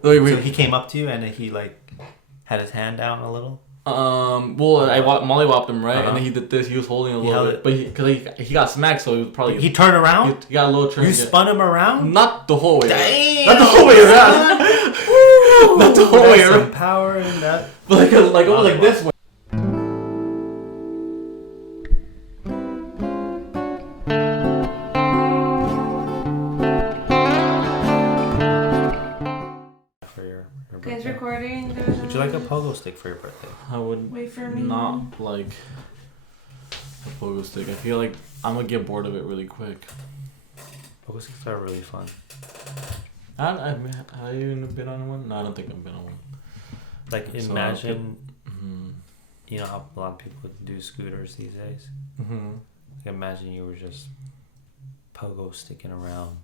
Wait. So he came up to you and he like had his hand down a little. Well, I mollywopped him, right? And then he did this. He was holding a little bit, but he got smacked, so he was probably. He turned around. He got a little turn. You spun him around? Not the whole way. Damn. Not the whole way around. Not the whole way around. Some power in that. But like this way. Guys, recording. Would you like a pogo stick for your birthday? I would wait for me. Not like a pogo stick. I feel like I'm gonna get bored of it really quick. Pogo sticks are really fun. Have you been on one? No, I don't think I've been on one. Like imagine, you know how a lot of people do scooters these days. Mm-hmm. Like imagine you were just pogo sticking around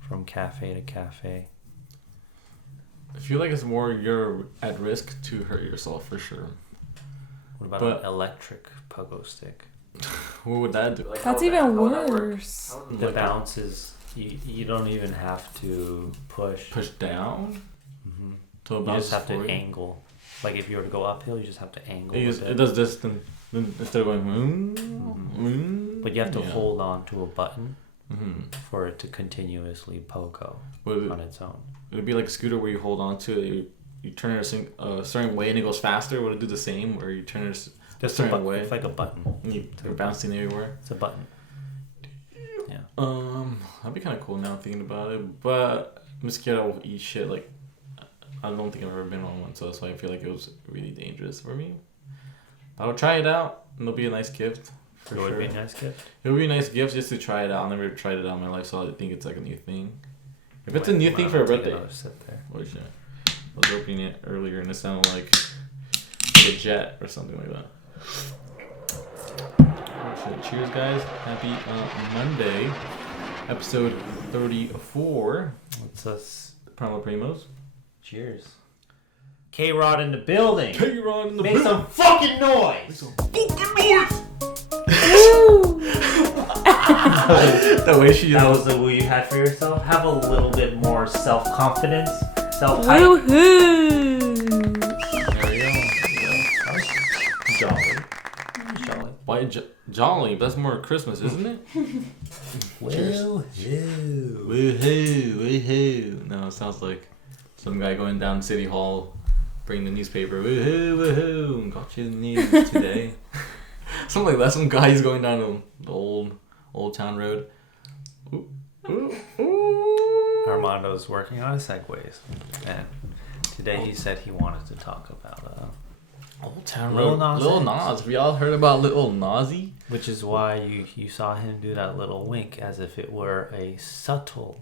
from cafe to cafe. I feel like it's more you're at risk to hurt yourself for sure. What about an electric pogo stick? What would that do? Like, that's even worse. The bounce is you don't even have to push down. Mm-hmm. So you just have to angle. Like if you were to go uphill, you just have to angle. It does this then instead of going. But you have to hold on to a button for it to continuously pogo on its own. Would it be like a scooter where you hold on to it, you turn it a certain way and it goes faster? Would it do the same where you turn it a certain way? It's like a button. And you're bouncing everywhere? It's a button. Yeah. That'd be kind of cool now thinking about it. But Mosquito will eat shit. Like, I don't think I've ever been on one, so that's why I feel like it was really dangerous for me. I'll try it out, and it'll be a nice gift. For sure. It would be a nice gift? It would be a nice gift just to try it out. I've never tried it out in my life, so I think it's like a new thing. If it's a new thing for a birthday. Holy shit. I was opening it earlier and it sounded like a jet or something like that. Oh, cheers, guys. Happy Monday. Episode 34. What's us? Primal Primos. Cheers. K-Rod in the building. K-Rod in the building. Make some fucking noise. Make some fucking noise. The way she that was the woo you had for yourself. Have a little bit more self-confidence, self-hype. Woohoo! There we go. Jolly. Why jolly? That's more Christmas, isn't it? Woohoo! Woohoo! No, it sounds like some guy going down City Hall, bringing the newspaper. Woohoo! Got you the news today. Something like that. Some guy's going down the old town road. Ooh. Armando's working on his segues, and today he said he wanted to talk about Old Town Road. Lil Nas. We all heard about Lil Nasy, which is why you saw him do that little wink as if it were a subtle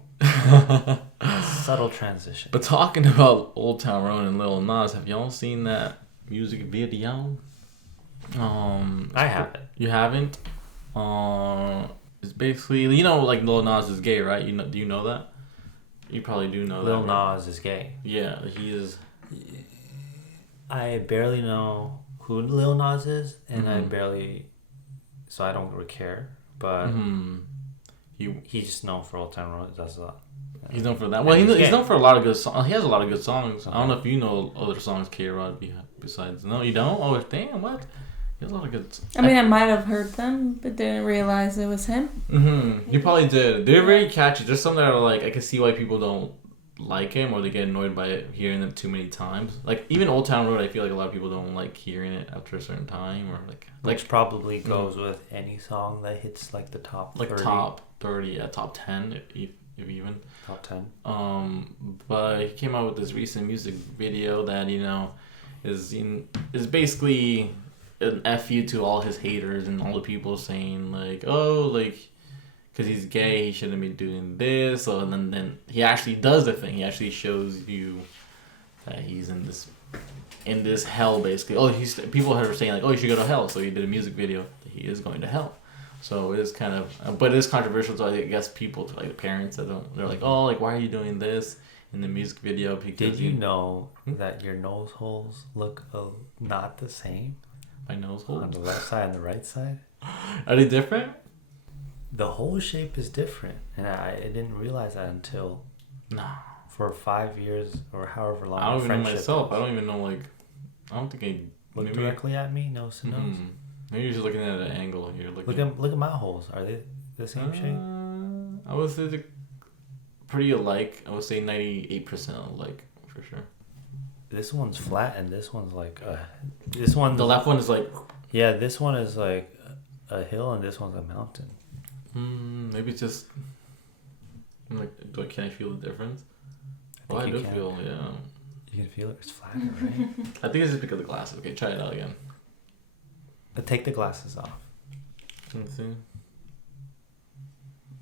transition. But talking about Old Town Road and Lil Nas, have y'all seen that music video? I haven't. You haven't? It's basically, like Lil Nas is gay, right? Do you know that? You probably do know that. Lil Nas is gay. Yeah, he is. I barely know who Lil Nas is, and so I don't really care. But he's just known for Old Town Road. That's a lot. He's known for that. Well, he's known for a lot of good songs. He has a lot of good songs. Okay. I don't know if you know other songs K-Rod besides. No, you don't? Oh, damn, what? He has a lot of good songs. I mean, I might have heard them, but didn't realize it was him. You probably did. They're very catchy. There's some that are like, I can see why people don't like him or they get annoyed by it hearing them too many times. Like, even Old Town Road, I feel like a lot of people don't like hearing it after a certain time. Or Which probably goes with any song that hits like the top 30. Like top 30, yeah, top 10 if even. Top 10. But he came out with this recent music video that, is basically an F you to all his haters and all the people saying like, because he's gay, he shouldn't be doing this. So and then he actually does the thing. He actually shows you that he's in this hell basically. People are saying like, you should go to hell. So he did a music video that he is going to hell. So it is kind of, but it is controversial to I guess people, to like the parents they're like, why are you doing this in the music video? Because did you know that your nose holes look not the same? My nose hole? On the left side and the right side? Are they different? The whole shape is different. And I didn't realize that until for 5 years or however long. I don't even know myself. Was. I don't even know, like, I don't think I... Look directly at me, nose to nose. Maybe you're just looking at an angle. You're looking... Look at my holes. Are they the same shape? I would say they're pretty alike. I would say 98% alike, for sure. This one's flat and this one's like... this one... The left one is like... Yeah, this one is like a hill and this one's a mountain. Maybe it's just... Like, can I feel the difference? I do feel, yeah. You can feel it. It's flatter, right? I think it's just because of the glasses. Okay, try it out again. Take the glasses off. Let's see.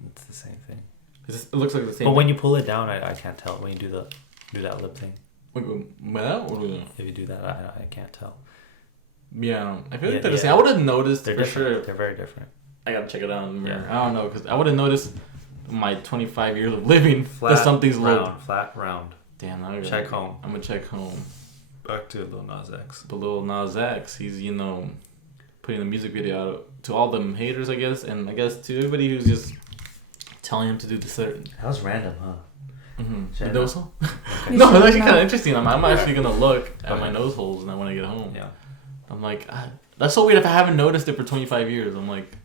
It's the same thing. It looks like the same. But when you pull it down, I can't tell. When you do that lip thing. Wait, if you do that, I can't tell. Yeah, I feel like they're the same. I would have noticed they're for different. sure. They're very different. I gotta check it out in the mirror. Yeah. I don't know, because I would have noticed my 25 years of living flat, that something's low. Flat, round. Damn, I'm check home. I'm gonna check home. Back to Lil Nas X. But Lil Nas X, he's, putting the music video out to all them haters, I guess, and I guess to everybody who's just telling him to do the certain. That was random, huh? Mm-hmm. Nose hole? Okay. No, it's actually kind of interesting. I'm actually gonna look at my nose holes and when I get home. Yeah. I'm like, that's so weird if I haven't noticed it for 25 years. I'm like,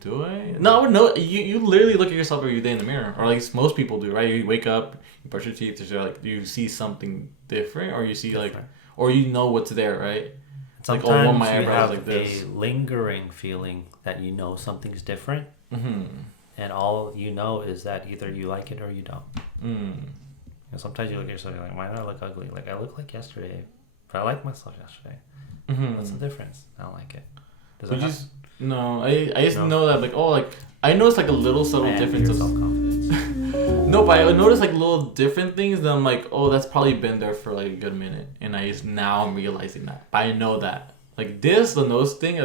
do I? No, I would know. You literally look at yourself every day in the mirror, or like most people do, right? You wake up, you brush your teeth, is there like, do you see something different, or you see like, or you know what's there, right? It's sometimes like, oh, my you eyebrows have like this. a lingering feeling that you know something's different, and all you know is that either you like it or you don't. And sometimes you look at yourself and you're like, why do I look ugly? Like, I look like yesterday, but I liked myself yesterday. What's the difference? I don't like it. Does it have... No, I just know that, like, I noticed like a little subtle difference of self-confidence. No, but I noticed like little different things. Then I'm like, oh, that's probably been there for like a good minute, and now I'm realizing that. But I know that, like the nose thing,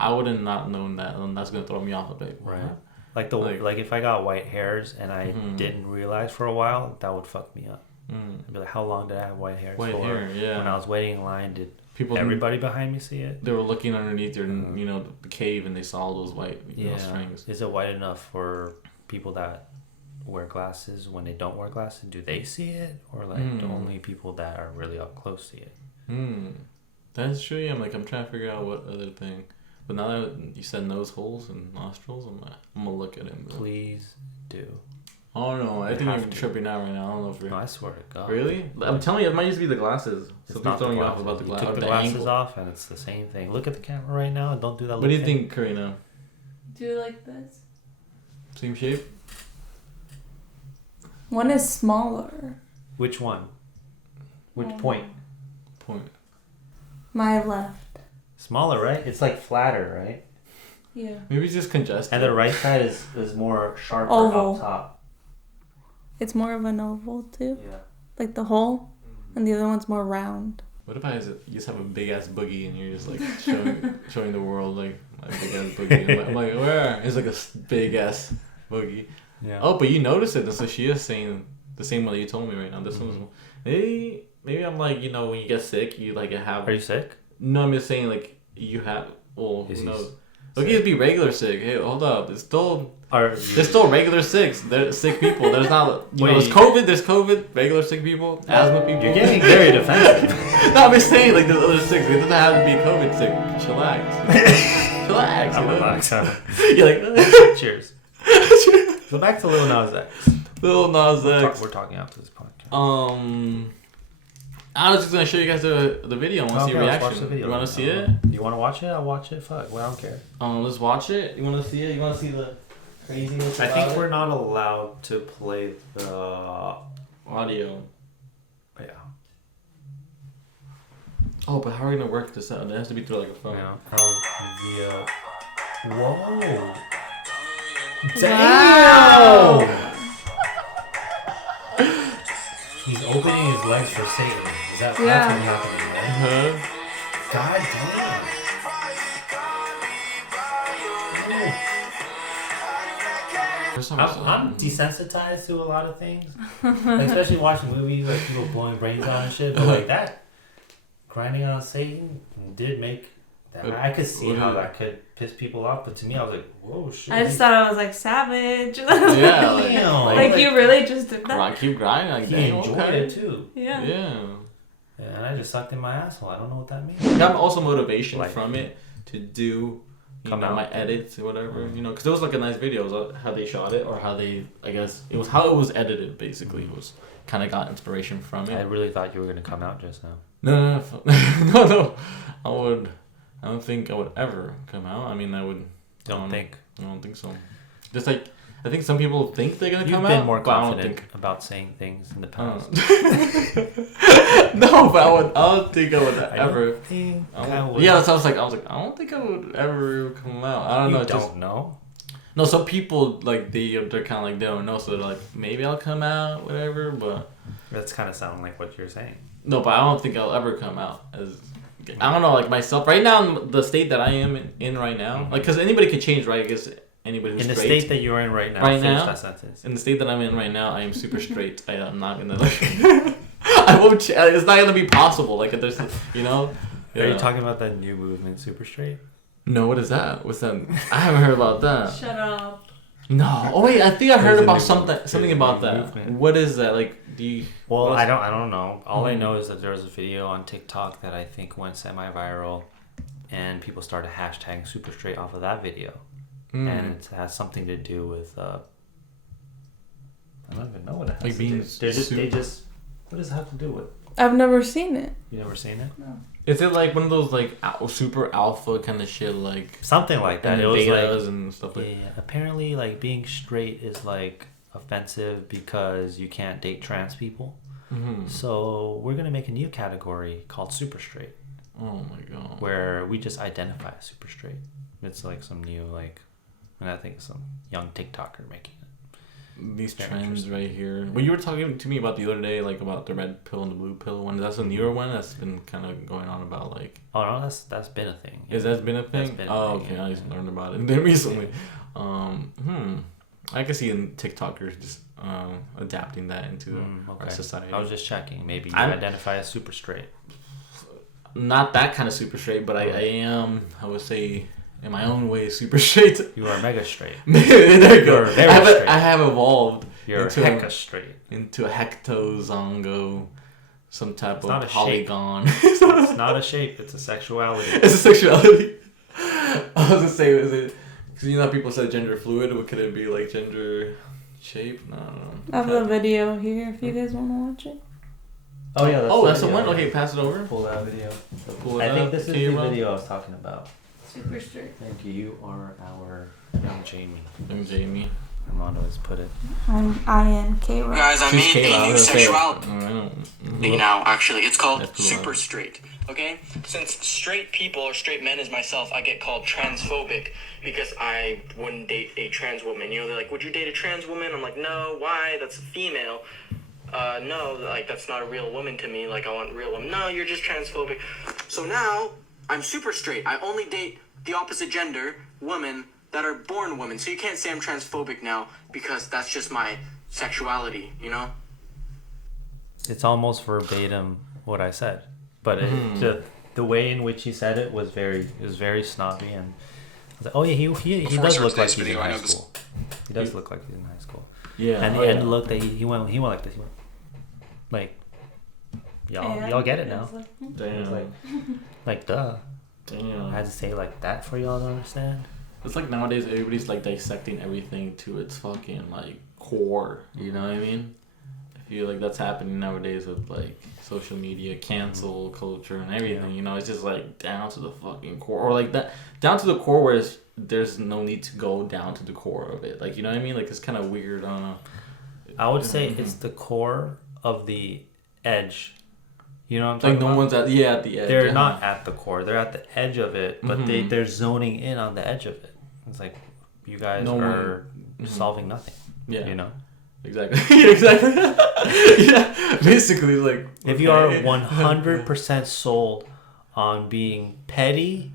I would have not known that, and that's gonna throw me off a bit. Right. Like if I got white hairs and I didn't realize for a while, that would fuck me up. I'd be like, how long did I have white hairs for? Hair, yeah. When I was waiting in line, did everybody behind me see it? They were looking underneath your, the cave, and they saw all those white strings. Is it white enough for people that wear glasses when they don't wear glasses? Do they see it, or like only people that are really up close see it? That's true. Yeah, I'm trying to figure out what other thing. But now that you said nose holes and nostrils, I'm gonna look at him. Please do. I don't know. I think you're tripping out right now. I don't know if you're... No, I swear to God. Really? I'm telling you, it might just be the glasses. Something's throwing you off about the glasses. You took the glasses off, and it's the same thing. Look at the camera right now, and don't do that. What do you think, Karina? Do you like this? Same shape? One is smaller. Which one? Which point? My left. Smaller, right? It's like flatter, right? Yeah. Maybe it's just congested. And the right side is more sharper oval. up top. It's more of an oval too. Yeah. Like the hole, and the other one's more round. What if you just have a big ass boogie and you're just like showing the world like my big ass boogie? I'm like, where? It's like a big ass boogie. Yeah. Oh, but you noticed it, and so she is saying the same one that you told me right now. This one's maybe I'm like, when you get sick, you like have. Are you sick? No, I'm just saying like you have. Well, who knows? Okay, it'd be regular sick. Hey, hold up. There's still regular sicks. There's sick people. There's not. There's COVID. There's COVID. Regular sick people. Asthma people. You're getting very defensive. No, I'm just saying like there's other sicks. It doesn't have to be COVID sick. Chillax. Chillax. I'm relaxed. You're like. Cheers. So back to Lil Nas X. Lil Nas X. We're talking after this podcast. I was just gonna show you guys the video. I want to see a reaction. Watch the video. You want to see it? You want to watch it? I'll watch it. Fuck. Well, I don't care. Let's watch it. You want to see it? You want to see the craziness? I think we're not allowed to play the audio. Yeah. Oh, but how are we gonna work this out? It has to be through like a phone. Yeah. Whoa. Wow. Damn! He's opening his legs for Satan. That's what's happening, right? God damn. I'm desensitized to a lot of things. Like, especially watching movies, like people blowing brains out and shit. But like that, grinding on Satan did make I could see how that could piss people off, but to me, I was like, whoa, shit. I just thought I was like savage. Yeah, like you really just did that. Keep grinding. Like, he enjoyed it too. Yeah. And I just sucked in my asshole. I don't know what that means. I got also motivation from it to do my edits or whatever, because it was like a nice video. It was how they shot it, or how they, I guess, it was how it was edited, basically. It was kind of got inspiration from it. I really thought you were going to come out just now. No. I don't think I would ever come out. I mean, I would. I don't think so. Just like, I think some people think they're going to come out. You've been more confident about saying things in the past. No, but I don't think I would ever. Yeah, that's what I was like, I don't think I would ever come out. I don't know. You don't know? No, some people, like, they're kind of like, they don't know, so they're like, maybe I'll come out, whatever, but... That's kind of sounding like what you're saying. No, but I don't think I'll ever come out as... I don't know, like, myself, right now, in the state that I am in right now, like, because anybody could change, right? I guess anybody who's straight. In the state that you're in right now, that sentence. In the state that I'm in right now, I am super straight. I am not gonna, like... I won't... It's not gonna be possible, like, if there's, Are you talking about that new movement, Super Straight? No, what is that? What's that? I haven't heard about that. Shut up. No. Oh wait, I think I heard about something about that. Movement. What is that? Like, do you? Well, I don't know. All I know is that there was a video on TikTok that I think went semi-viral, and people started hashtagging Super Straight off of that video, and it has something to do with. I don't even know what it has. Like being. They just. What does it have to do with? I've never seen it. You never seen it? No. Is it like one of those like super alpha kind of shit, like something like that? It was like and stuff like. Yeah, apparently, like being straight is like offensive because you can't date trans people. Mm-hmm. So we're gonna make a new category called Super Straight. Oh my god! Where we just identify as super straight. It's like some new and I think some young TikToker making it. These trends right here. Well, you were talking to me about the other day, like about the red pill and the blue pill one. That's a newer one that's been kind of going on about like. Oh no, that's been a thing. Yeah. Is that been a thing? Okay. I just learned about it then recently. I can see in TikTokers just adapting that into our society. I was just checking. Maybe you identify as super straight. Not that kind of super straight, but I am. I would say. In my own way, super straight. You are mega straight. There you go. Straight. I have evolved. You're hecka straight. Into a hectozongo, some type of polygon. It's not a shape. It's a sexuality. It's a sexuality. I was gonna say, is it? Because you know how people said gender fluid. What could it be like? Gender shape? No, I don't know. I have the video here if you guys want to watch it. Oh yeah. That's the one. Okay, pass it over. Pull that video. I think this is the video I was talking about. Super straight. Thank you. You are our young Jamie. I'm Jamie. Armando has put it. I'm INK. Guys, I made a new sexuality now, actually. It's called super straight, okay? Since straight people or straight men as myself, I get called transphobic because I wouldn't date a trans woman. You know, they're like, would you date a trans woman? I'm like, no, why? That's a female. No, like, that's not a real woman to me. Like, I want a real woman. No, you're just transphobic. So now, I'm super straight. I only date the opposite gender, women, that are born women. So you can't say I'm transphobic now because that's just my sexuality, you know? It's almost verbatim what I said. But the way in which he said it was very snobby. And I was like, oh yeah, he does look like he's in high school. He does look like he's in high school. Yeah. And the look that he went like this. He went like, y'all get it now. Damn. Like duh. Damn. I had to say like that for y'all to understand. It's like nowadays everybody's like dissecting everything to its fucking like core. You know what I mean? I feel like that's happening nowadays with like social media, cancel culture, and everything. You know, it's just like down to the fucking core, or like that down to the core where there's no need to go down to the core of it. Like, you know what I mean? Like, it's kind of weird. I don't know. I would say it's the core of the edge. You know what I'm talking about? Like, no one's at the edge. They're not at the core. They're at the edge of it, but they're zoning in on the edge of it. It's like, you guys are solving nothing. Yeah. You know? Exactly. Exactly. Yeah. Basically, like... If you are 100% sold on being petty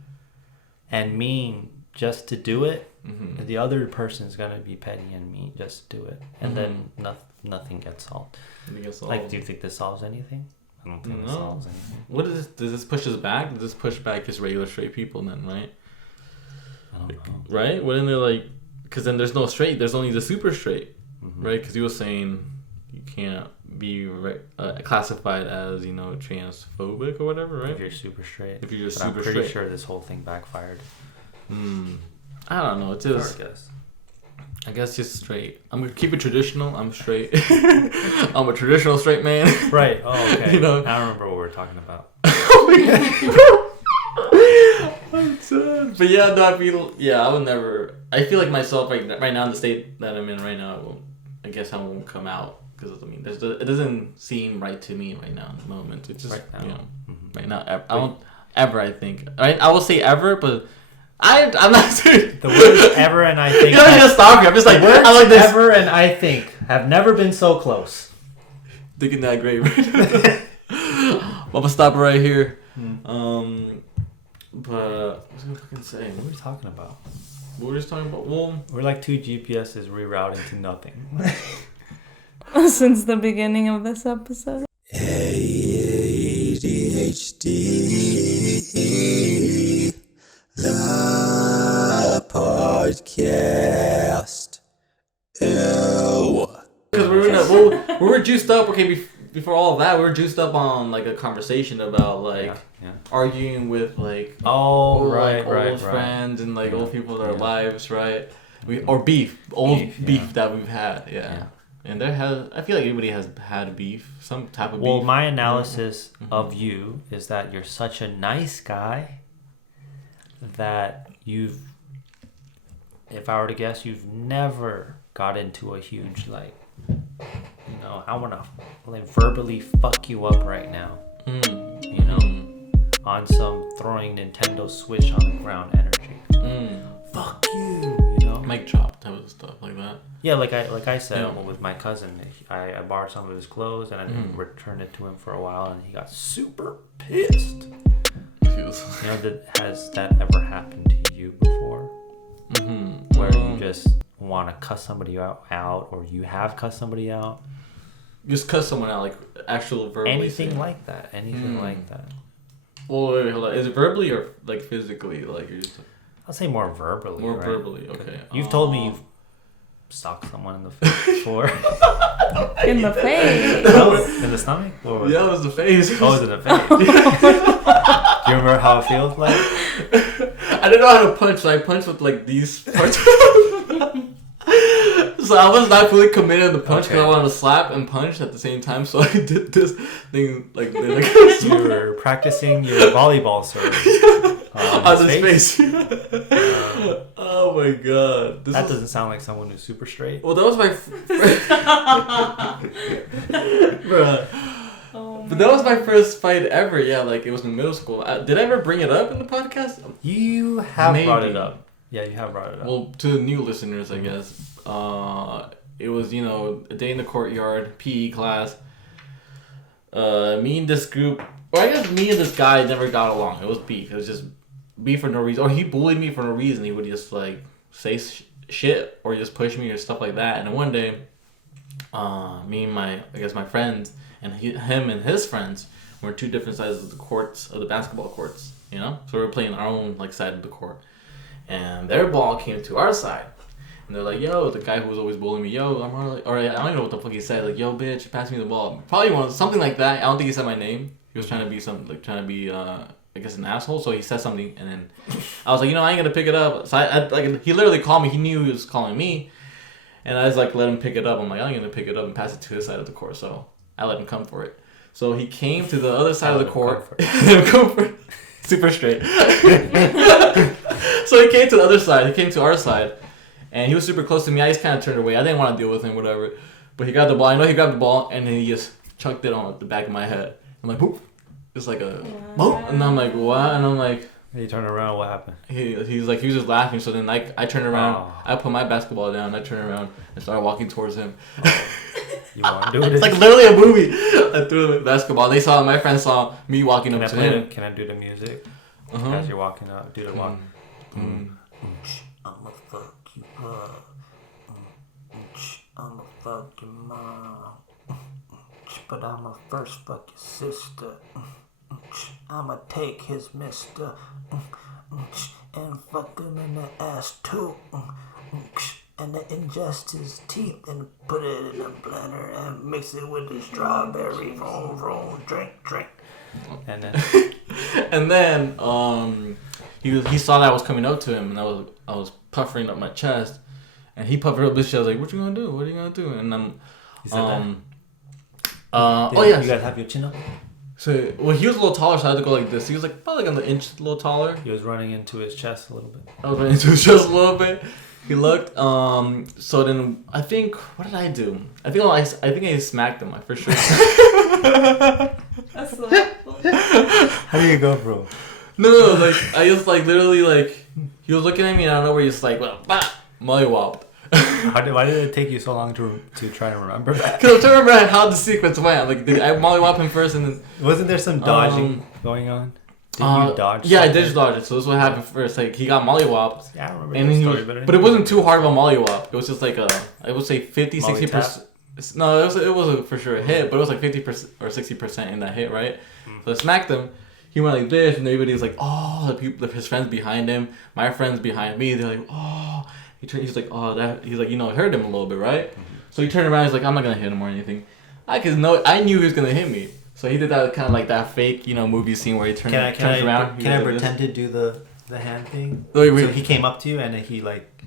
and mean just to do it, the other person is going to be petty and mean just to do it. And then nothing gets solved. Like, do you think this solves anything? I don't think it solves anything. What is this? Does this push us back? Does this push back just regular straight people then, right? I don't know. Right? Wouldn't they like... Because then there's no straight. There's only the super straight. Right? Because he was saying you can't be classified as, transphobic or whatever, right? If you're super straight. If you're just but super I'm pretty straight. sure this whole thing backfired. I don't know. It's just... I guess just straight. I'm going to keep it traditional. I'm straight. I'm a traditional straight man. Right. Oh, okay. I don't remember what we were talking about. I'm sad. But yeah, no, I would never... I feel like myself right now in the state that I'm in right now, I guess I won't come out. Because, it doesn't seem right to me right now in the moment. It's just, right now. Right now. I won't ever, I think. I will say ever, but... I'm not saying the words ever and I think. You know, just stop here. I'm just like, the words I like this. Ever and I think have never been so close. Thinking that great. I'm gonna stop right here. But what was I gonna fucking say? What were we talking about? What were we just talking about? Well, we're like two GPSs rerouting to nothing. Since the beginning of this episode. ADHD the podcast. Ew. Because we were juiced up. Okay, before all of that, we were juiced up on like a conversation about like arguing with like old friends and like old people in our lives, right? Or beef that we've had, And I feel like everybody has had beef, some type of beef. Well, my analysis of you is that you're such a nice guy that if I were to guess, you've never got into a huge I want to verbally fuck you up right now. On some throwing Nintendo Switch on the ground energy. Fuck you, Mic drop type of stuff like that. Yeah, like I said with my cousin, I borrowed some of his clothes and I returned it to him for a while, and he got super pissed. Has that ever happened to you before? Where you just want to cuss somebody out, or you have cussed somebody out? Just cuss someone out, like actual verbally. Anything like that. Well, wait, hold on. Is it verbally or like physically? Like you're just. I'll say more verbally. More verbally, okay. You've told me you've socked someone in the face before. In the face. In the stomach? Or it was the face. Oh, it was in the face. Do you remember how it feels like? I didn't know how to punch, so I punched with like these parts. So I was not fully committed to the punch because I wanted to slap and punch at the same time. So I did this thing like you were practicing your volleyball serve on his face. Oh my god! That doesn't sound like someone who's super straight. Well, that was my. Bruh. But that was my first fight ever. Yeah, like it was in middle school. Did I ever bring it up in the podcast? You have brought it up. Yeah, you have brought it up. Well, to the new listeners, I guess. It was, a day in the courtyard, PE class. Me and this group, or I guess me and this guy never got along. It was beef. It was just beef for no reason. Or he bullied me for no reason. He would just like say shit or just push me or stuff like that. And then one day, me and my friends and him and his friends were two different sides of the courts, of the basketball courts, So we were playing our own side of the court. And their ball came to our side. And they're like, yo, the guy who was always bullying me, yo, I'm really... Or I don't even know what the fuck he said. Like, yo, bitch, pass me the ball. Probably something like that. I don't think he said my name. He was trying to be I guess, an asshole. So he said something. And then I was like, I ain't gonna pick it up. So he literally called me. He knew he was calling me. And I just, let him pick it up. I'm like, I ain't gonna pick it up and pass it to his side of the court. So I let him come for it. So he came to the other side of the court. Come for it. Super straight. So he came to the other side. He came to our side. And he was super close to me. I just kind of turned away. I didn't want to deal with him, whatever. But he grabbed the ball. I know he grabbed the ball, and then he just chucked it on the back of my head. I'm like, boop. Just like a boop. And I'm like, what? And I'm like... And you turned around, what happened? He was just laughing. So then I turned around. I put my basketball down. I turned around and started walking towards him. You want to do it? It's like literally a movie. I threw the basketball. My friends saw me walking up to him. Can I do the music? As you're walking up, do the walk. I'ma fuck you up. I'ma fuck your mom. but I'ma first fuck your sister. I'ma take his mister and fuck him in the ass too. And then ingest his teeth and put it in a blender and mix it with the strawberry. Roll, drink. And then he saw that I was coming up to him, and I was puffering up my chest, and he puffed up his chest. I was like, "What you gonna do? What are you gonna do?" And then he said that. You guys have your chin up? So, well, he was a little taller, so I had to go like this. He was like probably like an inch a little taller. He was running into his chest a little bit. I was running into his chest a little bit. He looked. So then I think, what did I do? I think I smacked him. For sure. That's so How do you go, bro? No. Like I just like literally like he was looking at me and I don't know where he's like, well, mollywopped. Why did it take you so long to try to remember that? Because I'm trying to remember how the sequence went. Like I mollywop him first, and then wasn't there some dodging going on? Did you dodge? Yeah, something? I did dodge it. So this is what happened first. Like he got mollywopped. Yeah, I remember the story, but it wasn't too hard of a mollywop. It was just like I would say 50-60%. No, it was for sure a hit, but it was like 50% or 60% in that hit, right? So I smacked him. He went like this, and everybody was like, "Oh!" The people, his friends behind him, my friends behind me, they're like, "Oh!" He's like, "Oh, that." He's like, it hurt him a little bit, right? So he turned around. He's like, "I'm not gonna hit him or anything." I knew he was gonna hit me. So he did that kind of like that fake, movie scene where he turns around. Can I pretend to do the hand thing? Wait. So he came up to you and he like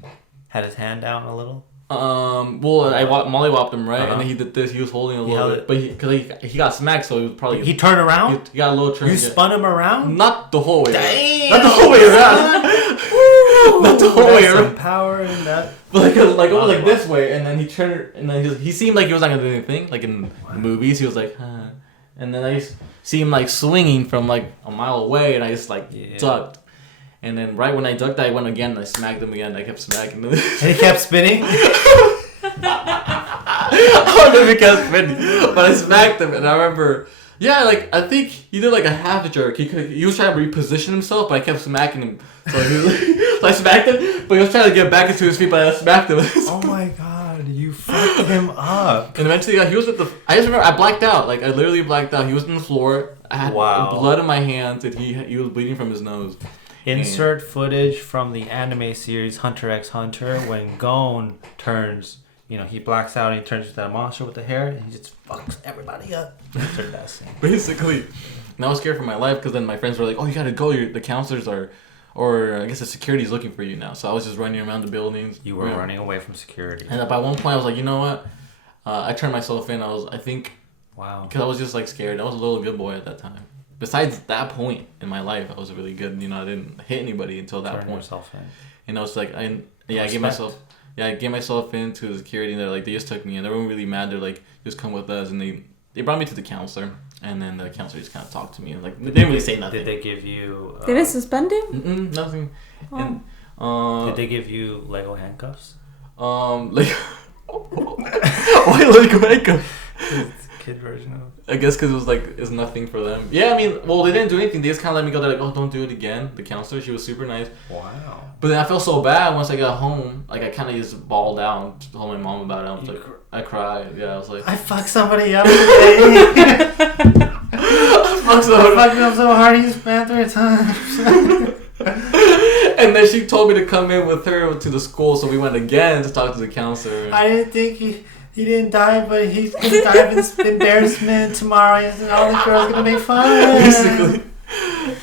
had his hand down a little. Well, I mollywopped him, right? And then he did this. He was holding a little bit, but because he got smacked, so he was probably. He turned around. He got a little turn. You spun him around? Not the whole way. Damn. Not the whole way around. Not the whole way around. Some power in that. But like over like this way, and then he turned, and then he seemed like he was not gonna do anything. Like in the movies, he was like, huh. And then I just see him like swinging from like a mile away, and I just like ducked. And then right when I ducked, I went again and I smacked him again. I kept smacking him. And he kept spinning? I don't know if he kept spinning. But I smacked him and I remember, like I think he did like a half jerk. He was trying to reposition himself, but I kept smacking him. So so I smacked him, but he was trying to get back into his feet, but I smacked him. Oh my god, you fucked him up. And eventually he was I just remember I blacked out. Like I literally blacked out. He was on the floor. I had blood in my hands and he was bleeding from his nose. Insert footage from the anime series Hunter x Hunter when Gon turns, he blacks out and he turns into that monster with the hair and he just fucks everybody up. Insert that scene. Basically. And I was scared for my life because then my friends were like, "Oh, you gotta go. The counselors or I guess the security's looking for you now." So I was just running around the buildings. You were running away from security. And by one point I was like, you know what? I turned myself in. Wow. Because I was just like scared. I was a little good boy at that time. Besides that point in my life, I was really good. I didn't hit anybody until that point. Yourself in. And I was like, I gave myself into the security, and they just took me, and they weren't really mad. They're like, just come with us, and they brought me to the counselor, and then the counselor just kind of talked to me, and they didn't really say nothing. Did they give you? Did they suspend you? Nothing. Oh. And did they give you Lego handcuffs? Why Lego handcuffs? Kid version of. I guess because it was it's nothing for them. Yeah, they didn't do anything. They just kind of let me go. They're like, "Oh, don't do it again." The counselor, she was super nice. Wow. But then I felt so bad once I got home. Like I kind of just bawled out, told my mom about it. I was like, I cried. Yeah, I was like, I fucked somebody up today. I fucked up so hard. He spent 3 times. And then she told me to come in with her to the school, so we went again to talk to the counselor. I didn't think he didn't die, but he's gonna die of embarrassment tomorrow, and all the girls gonna make fun. Basically.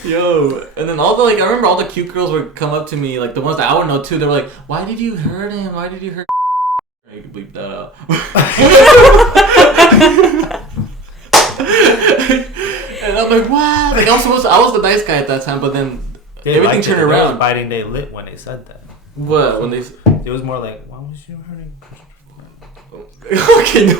Yo, and then I remember all the cute girls would come up to me, like the ones that I would know too. They were like, "Why did you hurt him? Why did you hurt?" You can bleep that out. And I'm like, "What?" Like I was the nice guy at that time, but then everything turned around. Biting they lit when they said that. What? When they? It was more like, "Why was you hurting?" Okay, no.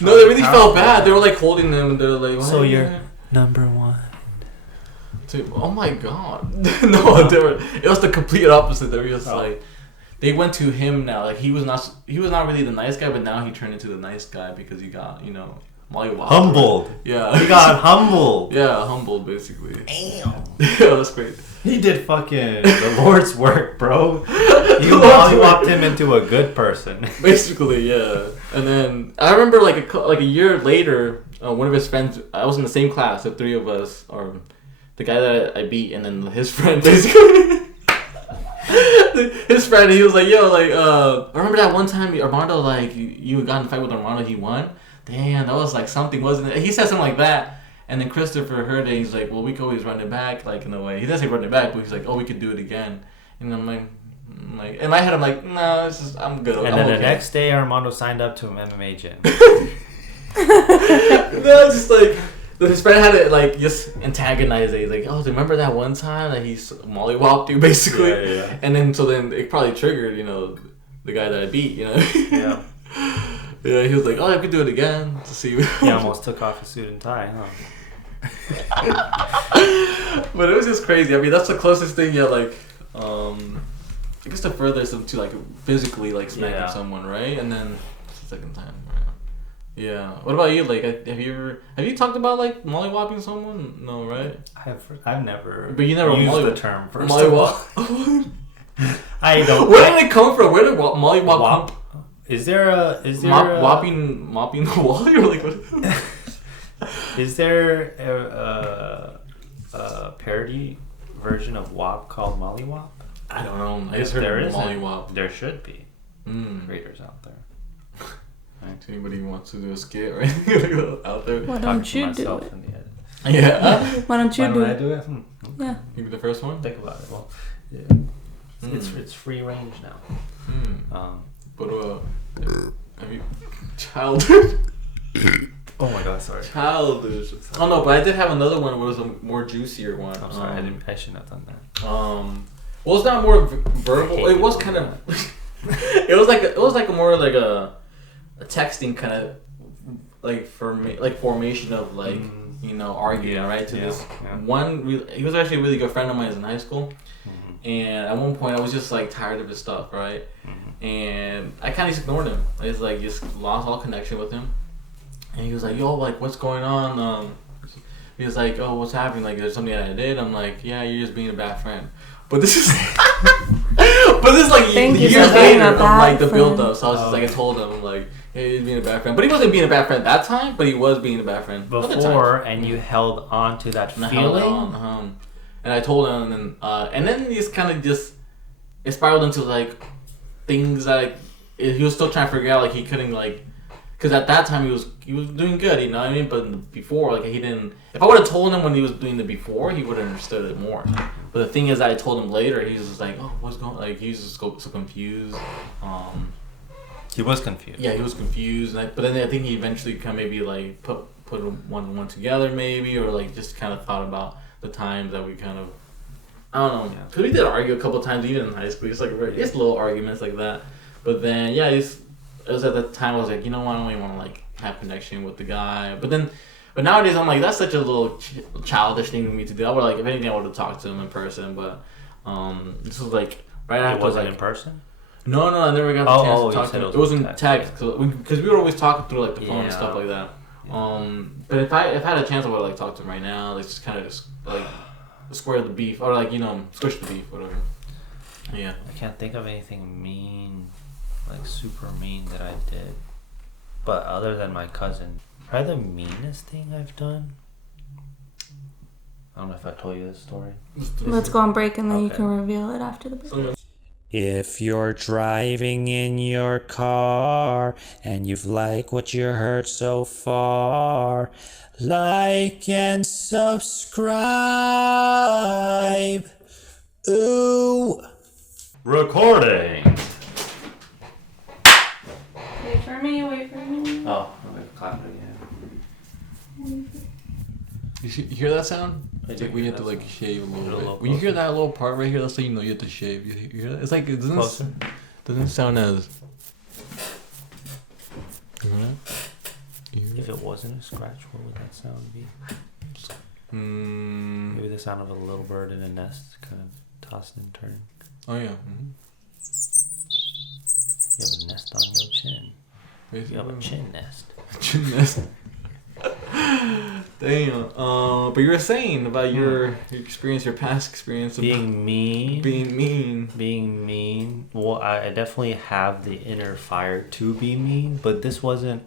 No, they really felt bad. They were holding them, and they're like, "So you're number one." Dude, oh my god. No, it was the complete opposite. They were just they went to him now. He was not really the nice guy, but now he turned into the nice guy because he got humbled. Yeah, he got humbled. Yeah, humbled basically. Damn. Yeah, that's great. He did fucking the Lord's work, bro. You walked him into a good person. Basically, yeah. And then I remember like a year later, one of his friends. I was in the same class, the three of us, or the guy that I beat, and then his friend, basically. His friend, he was like, "Yo, like, I remember that one time Armando, like, you got in a fight with Armando, he won. Damn, that was like something, wasn't it?" He said something like that. And then Christopher heard it. He's like, "Well, we could always run it back, like in a way." He doesn't say run it back, but he's like, "Oh, we could do it again." And I'm like, in my head, I'm like, "No, it's just I'm good." And then the next day, Armando signed up to an MMA gym. No, just like his friend had to like just antagonize it. He's like, "Oh, remember that one time that he mollywopped you, basically?" Yeah. And then it probably triggered, the guy that I beat, Yeah. Yeah, he was like, "Oh, I could do it again to see." He almost took off his suit and tie, huh? But it was just crazy. I mean, that's the closest thing, like, I guess the furthest to like physically like smacking someone, right? And then it's the second time. Yeah. What about you? Like, have you talked about like mollywopping someone? No, right? I've never. But you never used molly the term first. Mollywop. I don't. Where did it come from? Where did mollywop come? Is there a mopping the wall? You're like, what? Is there a parody version of WAP called Mollywop? I don't know. I If just heard there mollywop. There should be creators out there. Anybody who wants to do a skit or anything out there? Why don't you do it? Yeah. Why don't you do I it? do it? Yeah. You be the first one? Think about it. Well, yeah. It's free range now. But have you childish? Oh my god, sorry. Childish. Oh no, but I did have another one where it was a more juicier one. I'm sorry, I shouldn't have done that. Well, it's not more verbal. It was kind of. it was like a more like a texting kind of like formation of like arguing right to this one. He was actually a really good friend of mine in high school, and at one point I was just like tired of his stuff, right? And I kind of just ignored him. I just lost all connection with him. And he was like, "Yo, like, what's going on?" He was like, "Oh, what's happening? Like, there's something that I did." I'm like, "Yeah, you're just being a bad friend." But this is, like years later of like the build up. So I was just like, I told him, I'm like, "Hey, he's being a bad friend." But he wasn't being a bad friend that time. But he was being a bad friend before, and you held on to that feeling. And I told him, and then he just kind of it spiraled into like things like he was still trying to figure out like he couldn't like. Because at that time he was doing good, you know what I mean? But before, like he didn't. If I would have told him when he was doing the before, he would have understood it more. But the thing is, I told him later. He was just like, "Oh, what's going?" Like he was just so confused. He was confused. Yeah, he was confused. But then I think he eventually kind of maybe like put one and one together, maybe, or like just kind of thought about the times that we kind of. I don't know. Because we did argue a couple of times, even in high school. It's like just little arguments like that. But then it was at the time I was like, you know what, I don't even want to like have connection with the guy. But nowadays I'm like, that's such a little childish thing for me to do. I would like, if anything, I would have talked to him in person. But this was like right after. It wasn't in person? No, I never got the chance to talk to him. It was in text because we were always talking through like the phone and stuff like that. But if I had a chance, I would like talk to him right now. Like just kind of like square the beef or like squish the beef, whatever. Yeah. I can't think of anything mean. Like super mean that I did, but other than my cousin, probably the meanest thing I've done. I don't know if I told you this story. Let's go on break and then you can reveal it after the break. If you're driving in your car and you've liked what you heard so far, like and subscribe. Ooh. Recording. Wait for me. Oh, I'm gonna clap it again. You hear that sound? It's like we have to like shave a little bit. When you hear that little part right here, that's how you know you have to shave. You hear that? It's like it doesn't sound as. If it wasn't a scratch, what would that sound be? Maybe the sound of a little bird in a nest, kind of tossing and turning. Oh yeah. You have a nest on your chin. You have a chin nest. Chin nest. Damn. But you were saying about your experience, your past experience of being mean. Being mean. Well, I definitely have the inner fire to be mean, but this wasn't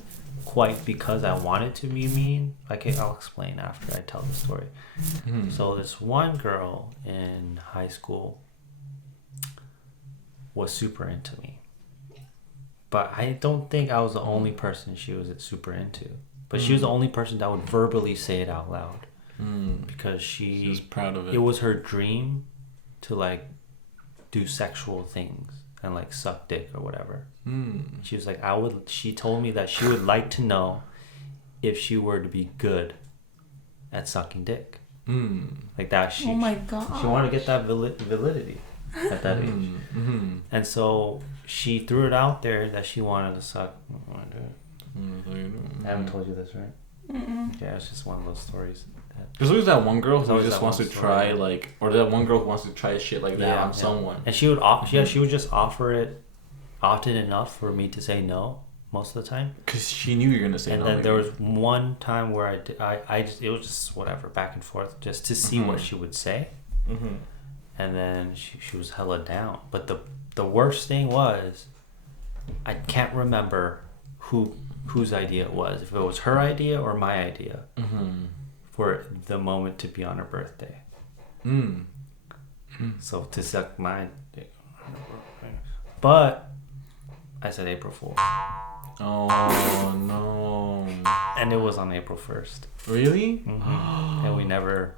quite because I wanted to be mean. I'll explain after I tell the story. Mm-hmm. So this one girl in high school was super into me. But I don't think I was the only person she was super into. But she was the only person that would verbally say it out loud. Because she was proud of it. It was her dream to like do sexual things and like suck dick or whatever. She was like, she told me that she would like to know if she were to be good at sucking dick. Like that. Oh my God. She wanted to get that validity at that age. And so she threw it out there that she wanted to suck. I haven't told you this, right? Yeah, it's just one of those stories. There's always that one girl who just wants to try or that one girl who wants to try shit like that on someone. And she would she would just offer it often enough for me to say no most of the time. Because she knew you were gonna say no. And then there was one time where I just, it was just whatever, back and forth, just to see what she would say. And then she was hella down. But the worst thing was, I can't remember whose idea it was, if it was her idea or my idea, for the moment to be on her birthday. So to suck my dick on her birthday. But I said April Fool. Oh no. And it was on April 1st. Really? And we never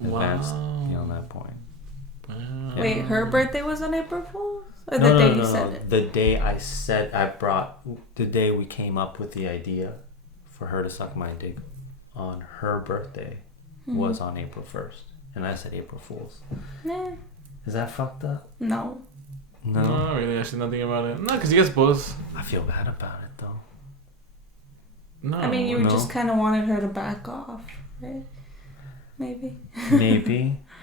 advanced beyond that point. Yeah. Wait, her birthday was on April Fool's? Or the day you said it? The day the day we came up with the idea for her to suck my dick on her birthday was on April 1st. And I said April Fool's. Nah. Is that fucked up? No. No, really, actually nothing about it. No, because you guys both... I feel bad about it, though. No. I mean, you just kind of wanted her to back off, right? Maybe.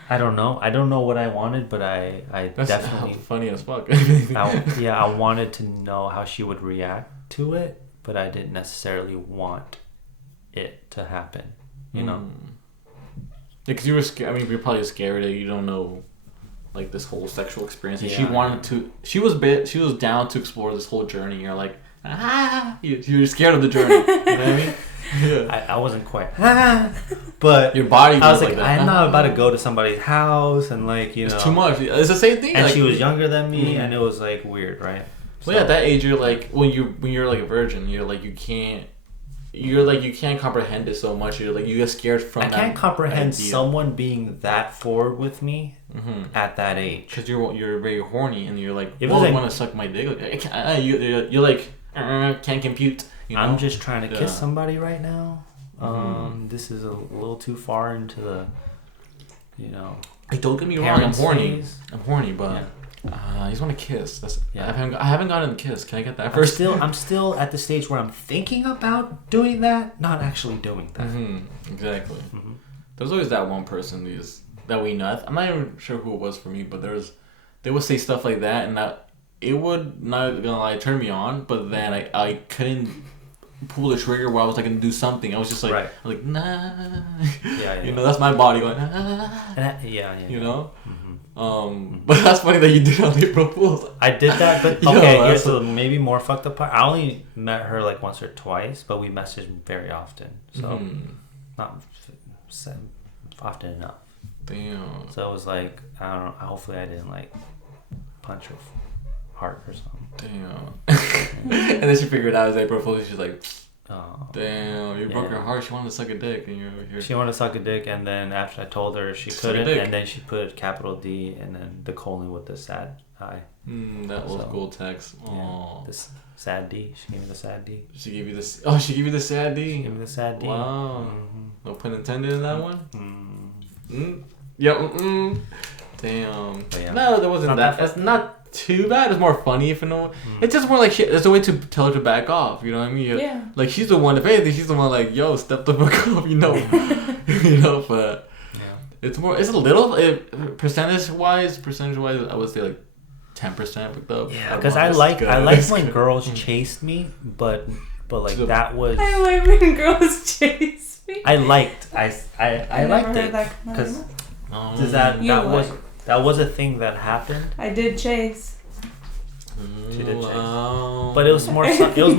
I don't know. I don't know what I wanted, but that's definitely... funny as fuck. I wanted to know how she would react to it, but I didn't necessarily want it to happen, you know? Because you were scared. I mean, you're probably scared that you don't know, like, this whole sexual experience. And she wanted to... She was down to explore this whole journey. You're like, you're scared of the journey. You know what I mean? Yeah. I wasn't quite, but your body. I was like I'm not about to go to somebody's house and like it's too much. It's the same thing. And like, she was younger than me, and it was like weird, right? Well, at that age, you're like when you're like a virgin, you're like you can't comprehend it so much. You get scared from. I can't comprehend someone being that forward with me at that age because you're very horny and you're like, you want to suck my dick. Like, you're like can't compute. You know? I'm just trying to kiss somebody right now. This is a little too far into the, Hey, don't get me wrong. I'm horny, but I just want to kiss. I haven't gotten a kiss. Can I get that first? I'm still at the stage where I'm thinking about doing that, not actually doing that. Exactly. There's always that one person that we know. I'm not even sure who it was for me, but they would say stuff like that, and that it would, not gonna lie, turn me on. But then I couldn't pull the trigger where I was like gonna do something. I was just like, right. I'm like, nah. That's my body going, You know. But that's funny that you did on April Fool's. I did that, but okay. Here's the maybe more fucked up part. I only met her like once or twice, but we messaged very often, so not often enough. Damn. So it was like, I don't know. Hopefully, I didn't like punch her heart or something. Damn. And then she figured out it was April Fool's. She's like, oh, damn, you broke her heart. She wanted to suck a dick, and you're. She wanted to suck a dick, and then after I told her she couldn't, and then she put capital D and then the colon with the sad I. That was cool text. Oh. Yeah, this sad D. She gave me the sad D. She gave you this. Oh, she gave you the sad D. She gave me the sad D. Wow. No pun intended in that one. Yeah. Damn. Yeah. No, there wasn't that. That's not too bad. It's more funny if you know. It's just more like it's a way to tell her to back off. You know what I mean? Yeah. Like she's the one. If anything, she's the one. Like, yo, step the fuck off. You know. But it's more. It's a little percentage wise. I would say like 10% picked up. Yeah, because I like when girls chased me, but But like that was. I like when girls chase me. I liked it because that was a thing that happened. I did chase. She did chase, but it was more subtle. It was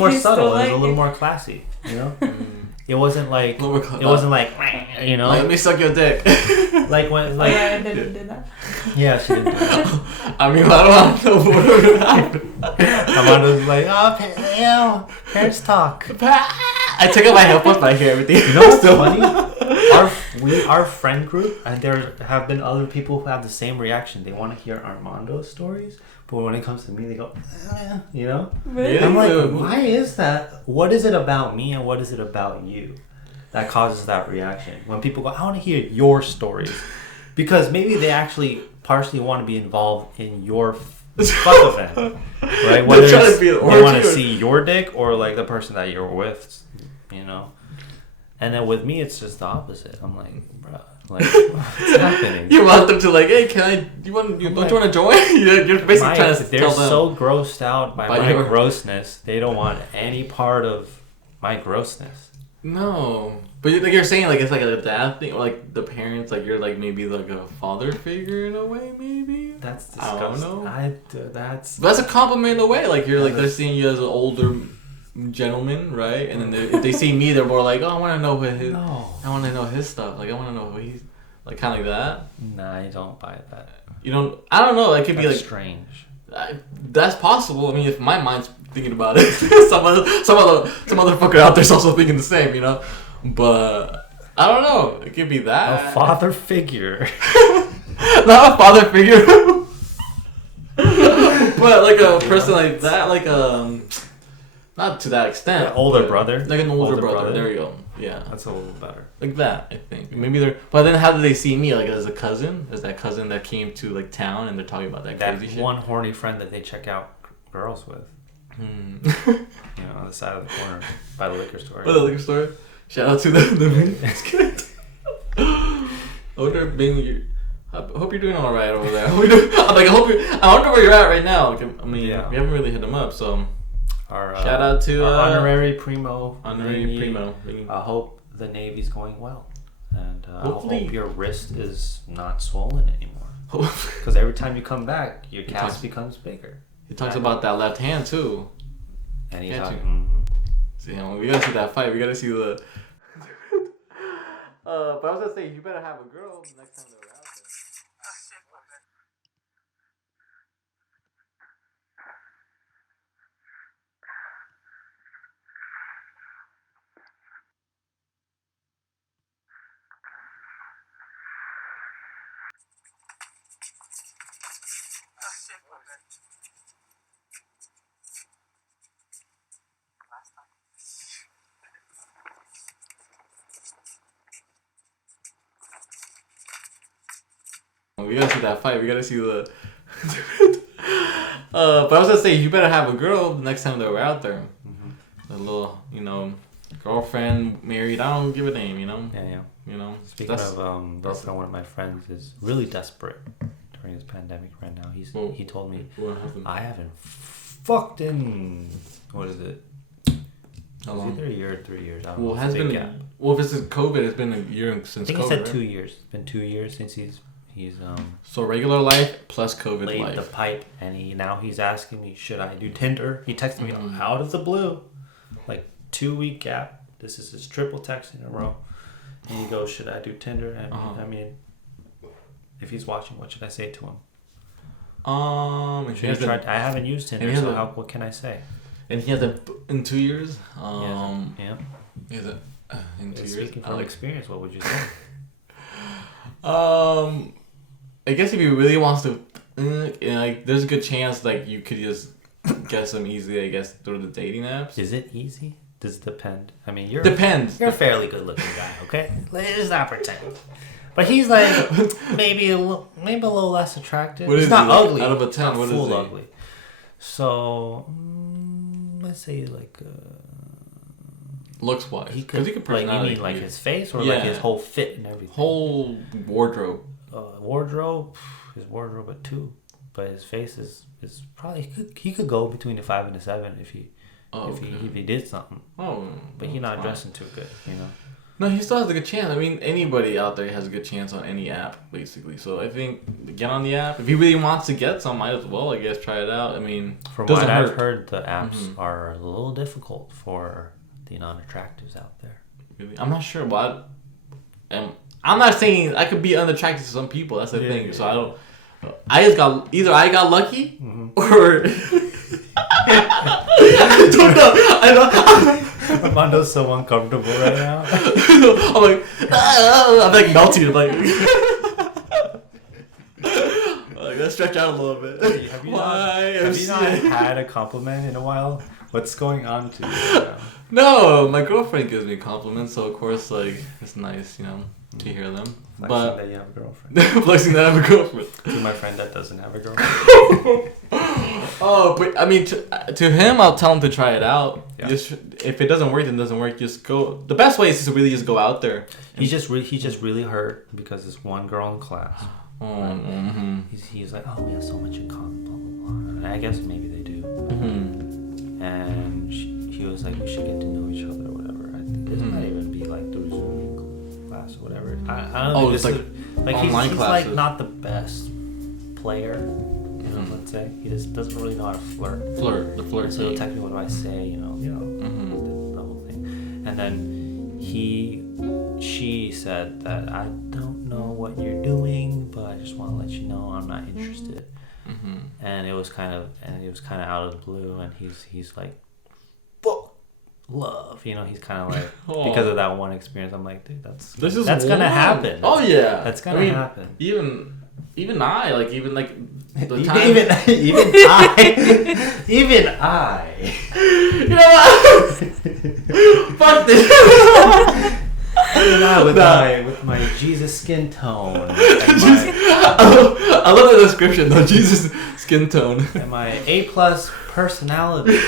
a little more classy, you know. It wasn't like you know. Let me suck your dick. Like when like I didn't do that. Yeah, she didn't do that. I mean, I don't know what would happen. Amanda's like, parents talk. I took out my headphones, but I hear everything. You know what's so funny? Our friend group, and there have been other people who have the same reaction. They want to hear Armando's stories, but when it comes to me, they go, you know? Really? I'm like, why is that? What is it about me and what is it about you that causes that reaction? When people go, I want to hear your stories. Because maybe they actually partially want to be involved in your fuck event. Right? Whether they want to see your dick or like the person that you're with, you know? And then with me, it's just the opposite. I'm like, bro, like, what's happening? You want them to like, hey, don't you want to join? You're basically trying to they're tell them. so grossed out by my grossness. They don't want any part of my grossness. No, but you're saying like it's like a dad thing, or like the parents, like you're like maybe like a father figure in a way, maybe. That's disgusting. I don't know. But that's a compliment in a way. Like you're like they're seeing you as an older gentleman, right? And then if they see me, they're more like, oh, I want to know what his. No. I want to know his stuff. Like I want to know who he's like, kind of like that. Nah, I don't buy that. You don't. I don't know. It could be like strange. That's possible. I mean, if my mind's thinking about it, some other fucker out there's also thinking the same, you know. But I don't know. It could be that a father figure, not a father figure, but like a person like that, like not to that extent. Older brother, like an older brother. There you go. Yeah, that's a little better. Like that, I think. Maybe they're. But then, how do they see me? Like as a cousin? As that cousin that came to like town and they're talking about that crazy shit. One horny friend that they check out girls with. You know, on the side of the corner by the liquor store. By the liquor store. Shout out to the I hope you're doing all right over there. I wonder where you're at right now. Like, I mean, we haven't really hit them up, so. Shout out to our honorary primo. Honorary primo. I hope the Navy's going well, and I hope your wrist is not swollen anymore. Because every time you come back, your cast becomes bigger. He talks about that left hand too. And he's talking. So, you know, we gotta see that fight. We gotta see the. But I was gonna say, you better have a girl next time they're out there. We gotta see that fight. We gotta see the. But I was gonna say, you better have a girl next time that we're out there. A little, you know, girlfriend, married. I don't give a name, you know. Yeah. You know. Speaking of girlfriend, one of my friends is really desperate during this pandemic right now. He told me, I haven't fucked in. What is it? It's either a year or 3 years. I don't know. Well, if this is COVID, it's been a year since COVID. I think he said 2 years. It's been 2 years since he's so regular life plus COVID laid life. The pipe, and he's asking me, should I do Tinder? He texted me out of the blue, like 2 week gap. This is his triple text in a row, and he goes, should I do Tinder? And I mean, if he's watching, what should I say to him? I haven't used Tinder, so what can I say? And he has in 2 years. Yeah. He has in 2 years. Speaking from experience, what would you say? I guess if he really wants to, like, there's a good chance like you could just get some easily, I guess, through the dating apps. Is it easy? Does it depend? I mean, you're a fairly good-looking guy, okay? Let's not pretend. But he's like maybe a little less attractive. He's not ugly. Out of a 10, what is he? Ugly. So let's say like. Looks wise. He could personality. Like, you mean like his face or like his whole fit and everything? Whole wardrobe. His wardrobe at 2, but his face is probably he could go between a 5 and a 7 if he if he did something. Oh, but he's not dressing too good, you know. No, he still has a good chance. I mean, anybody out there has a good chance on any app, basically. So I think get on the app. If he really wants to get some, might as well, I guess, try it out. I mean, from what I've heard, the apps are a little difficult for the non-attractives out there. Really? I'm not sure, but I'm not saying I could be unattracted to some people. That's the thing. So I don't. I got lucky, or I don't know. I don't. Armando's so uncomfortable right now. I'm like melting. Like let's stretch out a little bit. Have you not had a compliment in a while? What's going on to you right now? No, my girlfriend gives me compliments, so of course, like, it's nice, you know, to hear them. Flexing that you have a girlfriend. Flexing that I have a girlfriend. To my friend that doesn't have a girlfriend. Oh, but I mean, to him, I'll tell him to try it out. Yeah. Just if it doesn't work, then it doesn't work. Just go. The best way is to really just go out there. He just really hurt because this one girl in class. Oh, right? He's like, oh, we have so much in common, blah blah blah. And I guess maybe they do. And he was like, we should get to know each other or whatever. I think this might even be like the Zoom class or whatever. I don't know. It's like he's like not the best player. You know, let's say he just doesn't really know how to flirt. The flirt. So technically, what do I say? You know, the whole thing. And then she said that I don't know what you're doing, but I just want to let you know I'm not interested. And it was kind of out of the blue, and he's like, fuck love, you know. He's kind of like because of that one experience. I'm like, dude, that's gonna happen. Oh yeah, that's gonna happen. Even I like the time. even I. You know what? Fuck this. With my Jesus skin tone. I love the description though. Jesus skin tone. And my A+ personality.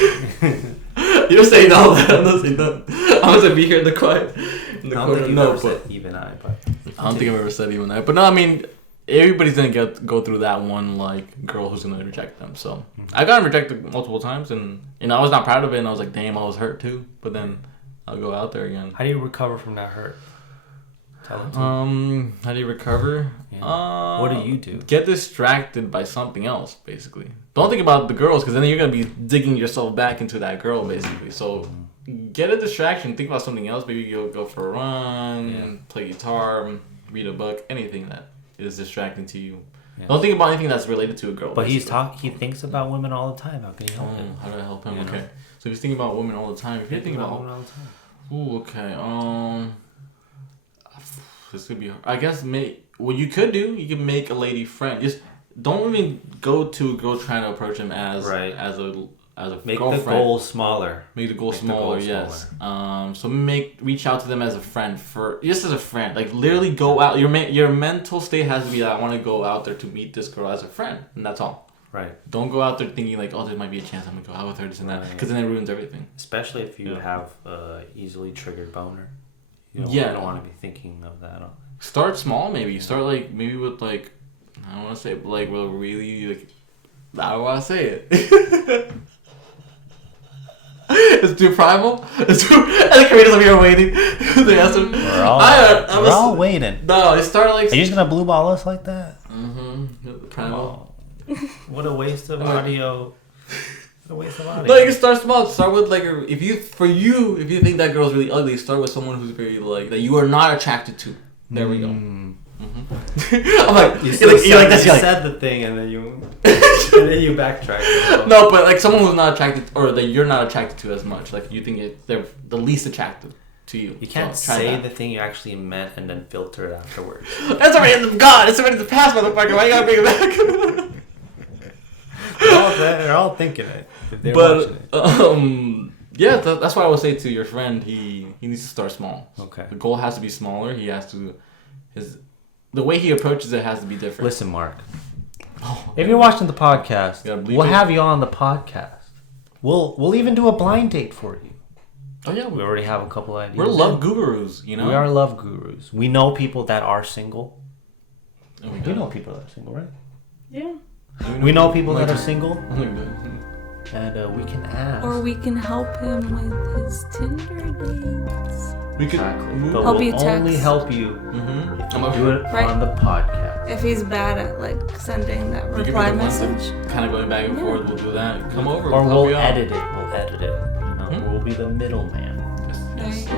You're saying all that. I'm not saying that. I'm gonna be here in the quiet. In the corner. No, but even I. But I don't think I've ever said even I. But no, I mean, everybody's gonna go through that one like girl who's gonna reject them. So I got rejected multiple times, and I was not proud of it, and I was like, damn, I was hurt too. But then I'll go out there again. How do you recover from that hurt? How do you recover? Yeah. What do you do? Get distracted by something else, basically. Don't think about the girls, because then you're going to be digging yourself back into that girl, basically. So get a distraction. Think about something else. Maybe you'll go for a run, play guitar, read a book, anything that is distracting to you. Yeah. Don't think about anything that's related to a girl. But he thinks about women all the time. How can you help him? How do I help him? You okay. So if he's thinking about women all the time. If you're thinking about women all the time. Ooh, okay. This could be hard. I guess what you could do, you can make a lady friend. Just don't even go to a girl trying to approach him as a make girlfriend. The goal smaller. Make the goal smaller. Yes. So reach out to them as a friend just as a friend. Like literally go out. Your mental state has to be that I want to go out there to meet this girl as a friend, and that's all. Right. Don't go out there thinking like, oh, there might be a chance I'm gonna go out with her, this and that, because then it ruins everything. Especially if you have easily triggered boner. You don't want to be thinking of that. Start small, maybe. Start like maybe with like I don't want to say, but like really like I don't want to say it. It's too primal. It's too. And the creators over here waiting. They asked him. We're all waiting. No, it started like. Are you just gonna blue ball us like that? Primal. What a waste of audio. What a waste of audio. No, you can start small. Start with like if you think that girl's really ugly, start with someone who's very like that you are not attracted to. There we go. I'm like you said the thing and then you backtrack. No, but like someone who's not attracted or that you're not attracted to as much. Like you think they're the least attractive to you. You can't say the thing you actually meant and then filter it afterwards. That's already in the God. It's already in the past, motherfucker. Why you gotta bring it back? They're all thinking it. They're watching it. Yeah, that's what I would say to your friend. He needs to start small. Okay. The goal has to be smaller. He has to the way he approaches it has to be different. Listen, Mark. If you're watching the podcast, we'll have you on the podcast. We'll even do a blind date for you. Oh yeah, we already have a couple ideas. We're love gurus, you know. We are love gurus. We know people that are single. You know people that are single, right? Yeah. We know people that are single. and we can ask. Or we can help him with his Tinder dates. We could but help we'll you text. only help you if you do it on the podcast. If he's bad at like sending that reply message, kind of going back and forth, we'll do that. Come over, or we'll edit it. We'll edit it. We'll be the middleman. Yes.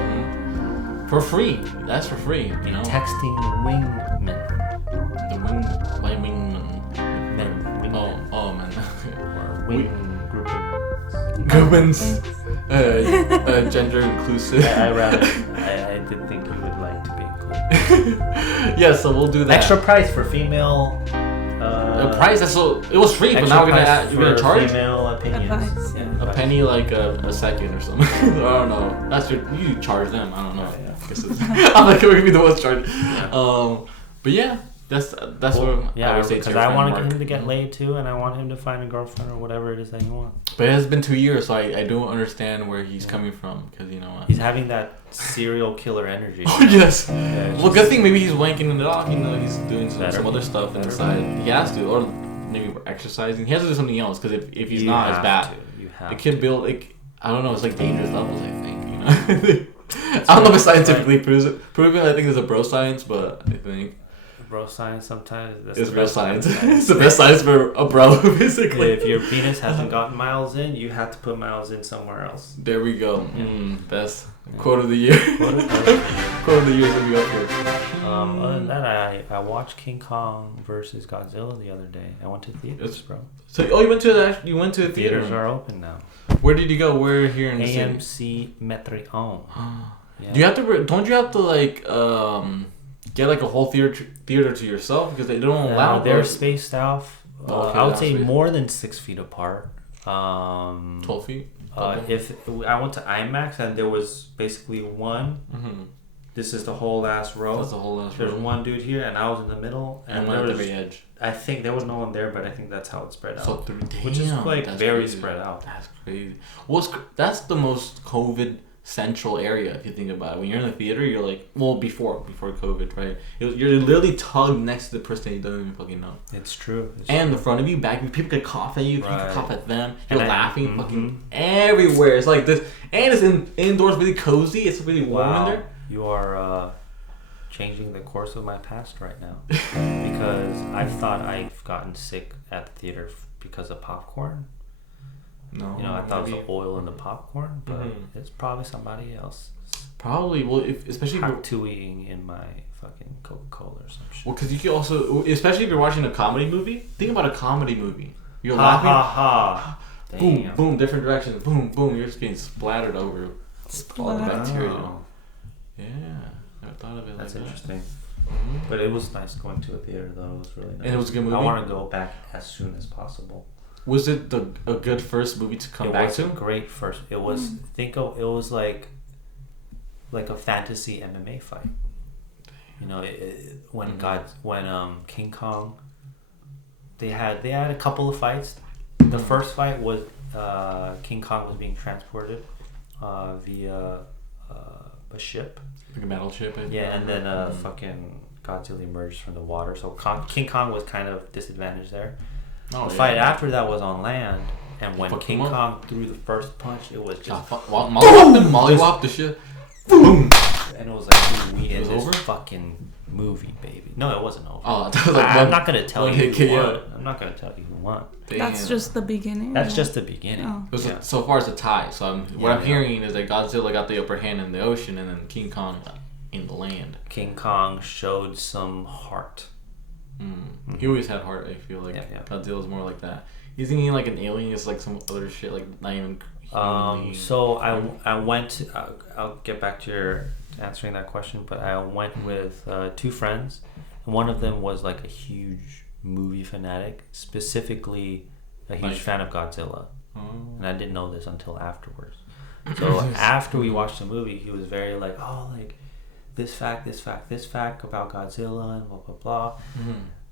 For free. That's for free. You know, texting wingman. The wingman. Oh man. Or wing groupings. Gender inclusive. I did think you would like to be included. Yeah, so we'll do that. Extra price for female. The price, it was free, but now you're gonna charge female opinions. A penny, like a second or something. I don't know. You charge them. I don't know. I'm like, we're gonna be the ones charged. But yeah, that's what I would say. Because I want him to get laid too, and I want him to find a girlfriend or whatever it is that he wants. But it has been 2 years, so I don't understand where he's coming from. Because he's having that serial killer energy. Oh yes. Well, good thing maybe he's wanking it off. He's doing some other stuff inside. He has to, or maybe exercising. He has to do something else. Because if he's not, it's bad. It can build. I don't know. It's like dangerous levels. I think. I don't know if it's scientifically proven. I think it's a bro science, but I think. Bro science sometimes. It's real science. It's the best science for a bro, basically. If your penis hasn't gotten miles in, you have to put miles in somewhere else. There we go. Best quote of the year. Quote of the year is gonna be up here. Other than that, I watched King Kong versus Godzilla the other day. I went to theaters, bro. So you went to the theater. Theaters are open now. Where did you go? Where here in the city? AMC Metrion. Yeah. Do you have to? Don't you have to like get like a whole theater to yourself because they don't allow? They're spaced out. I would say more than 6 feet apart. 12 feet. If I went to IMAX and there was basically one. Mm-hmm. This is the whole last row. That's the whole last row. There's one dude here, and I was in the middle, and one at the very edge. I think there was no one there, but I think that's how it's spread out. So which is like very crazy. Spread out. That's crazy. Well, that's the most COVID central area if you think about it. When you're in the theater, you're like, well, before COVID, right? You're literally tugged next to the person you don't even fucking know. It's true. And in front of you, back, people could cough at you, people could cough at them. You're laughing, fucking everywhere. It's like this, and it's indoors, really cozy. It's really warm in there. You are changing the course of my past right now because I thought I've gotten sick at the theater because of popcorn. No, I thought it was the oil in the popcorn, but it's probably somebody else. Probably, well, especially tattooing in my fucking Coca-Cola or some shit. Well, because you can also, especially if you're watching a comedy movie. Think about a comedy movie. You're laughing. Boom, boom, different directions. Boom, boom. You're just getting splattered over all the bacteria. Yeah, never thought of it. That's like interesting. That. But it was nice going to a theater though. It was really nice. And it was a good movie. I want to go back as soon as possible. Was it a good first movie to come back to? It was a great first. It was it was like a fantasy MMA fight. When King Kong, they had a couple of fights. The first fight was King Kong was being transported via a ship. Like a battleship. Yeah, and then fucking Godzilla emerged from the water. So King Kong was kind of disadvantaged there. The fight after that was on land, and when King Kong threw the first punch, it was just mollywop the shit. Boom! And it was like, we in this fucking movie, baby. No, it wasn't over. Oh, I'm not gonna tell you who won. I'm not gonna tell you who won. That's just the beginning. That's just the beginning. Oh. So far, it's a tie. So I'm hearing is that Godzilla got the upper hand in the ocean, and then King Kong in the land. King Kong showed some heart. He always had heart. I feel like Godzilla's more like that. He's thinking like an alien. It's like some other shit, like not even. So I went. I'll get back to your answering that question, but I went with 2 friends. And one of them was like a huge movie fanatic, specifically a huge fan of Godzilla, and I didn't know this until afterwards. So after we watched the movie, he was very like, this fact about Godzilla and blah blah blah,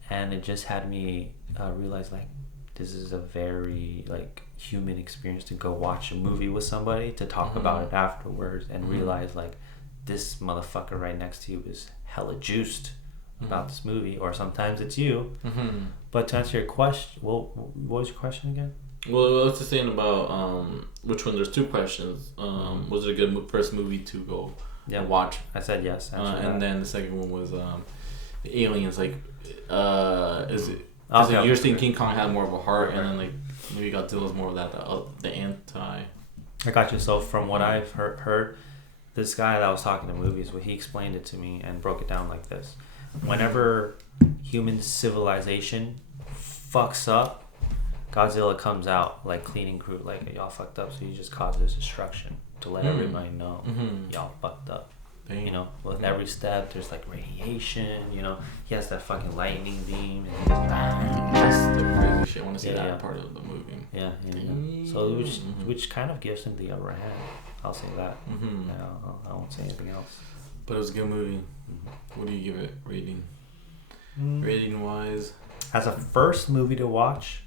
and it just had me realize like this is a very like human experience to go watch a movie with somebody to talk about it afterwards and realize like this motherfucker right next to you is hella juiced about this movie, or sometimes it's you. But to answer your question, what was your question again? Well, what's the saying about which one? There's two questions. Was it a good first movie to go watch? I said yes. And then the second one was the aliens. Like, is it? You're saying King Kong had more of a heart, and then like maybe Godzilla's more of that the anti. I got you. So from what I've heard, this guy that was talking to movies, he explained it to me and broke it down like this: whenever human civilization fucks up, Godzilla comes out like cleaning crew, like y'all fucked up, so you just caused this destruction to let everybody know y'all fucked up. Dang. You know, with every step there's like radiation. You know, he has that fucking lightning beam, and he just that's the crazy shit. I want to see that part of the movie. Yeah. So which kind of gives him the upper hand. I'll say that. I won't say anything else. But it was a good movie. What do you give it rating? Rating wise, as a first movie to watch,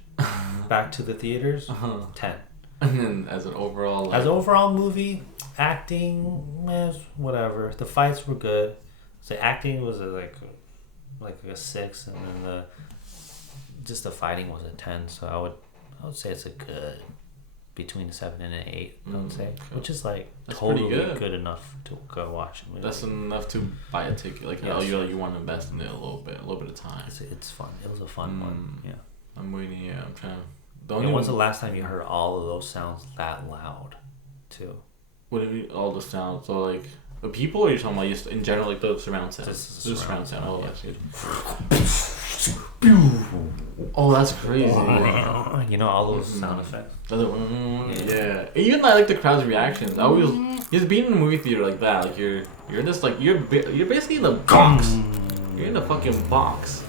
back to the theaters, 10. And then as an overall, as overall movie, acting, whatever. The fights were good. So acting was like a 6, and then the fighting was a 10. So I would say it's a good between a 7 and an 8. I would say, which is like that's totally good enough to go watch. That's enough to buy a ticket. Like you want to invest in it a little bit of time. It's fun. It was a fun one. Yeah. I'm waiting. Yeah, I'm trying. When's the last time you heard all of those sounds that loud, too? What do you mean, all the sounds? So like the people, or you're talking about just in general, like the surround sound? Just the surround sound. Oh, that's good. Oh, that's crazy. You know all those sound effects. Yeah. Even like the crowd's reactions. I always just being in a movie theater like that. Like you're just like you're basically in the box. You're in the fucking box.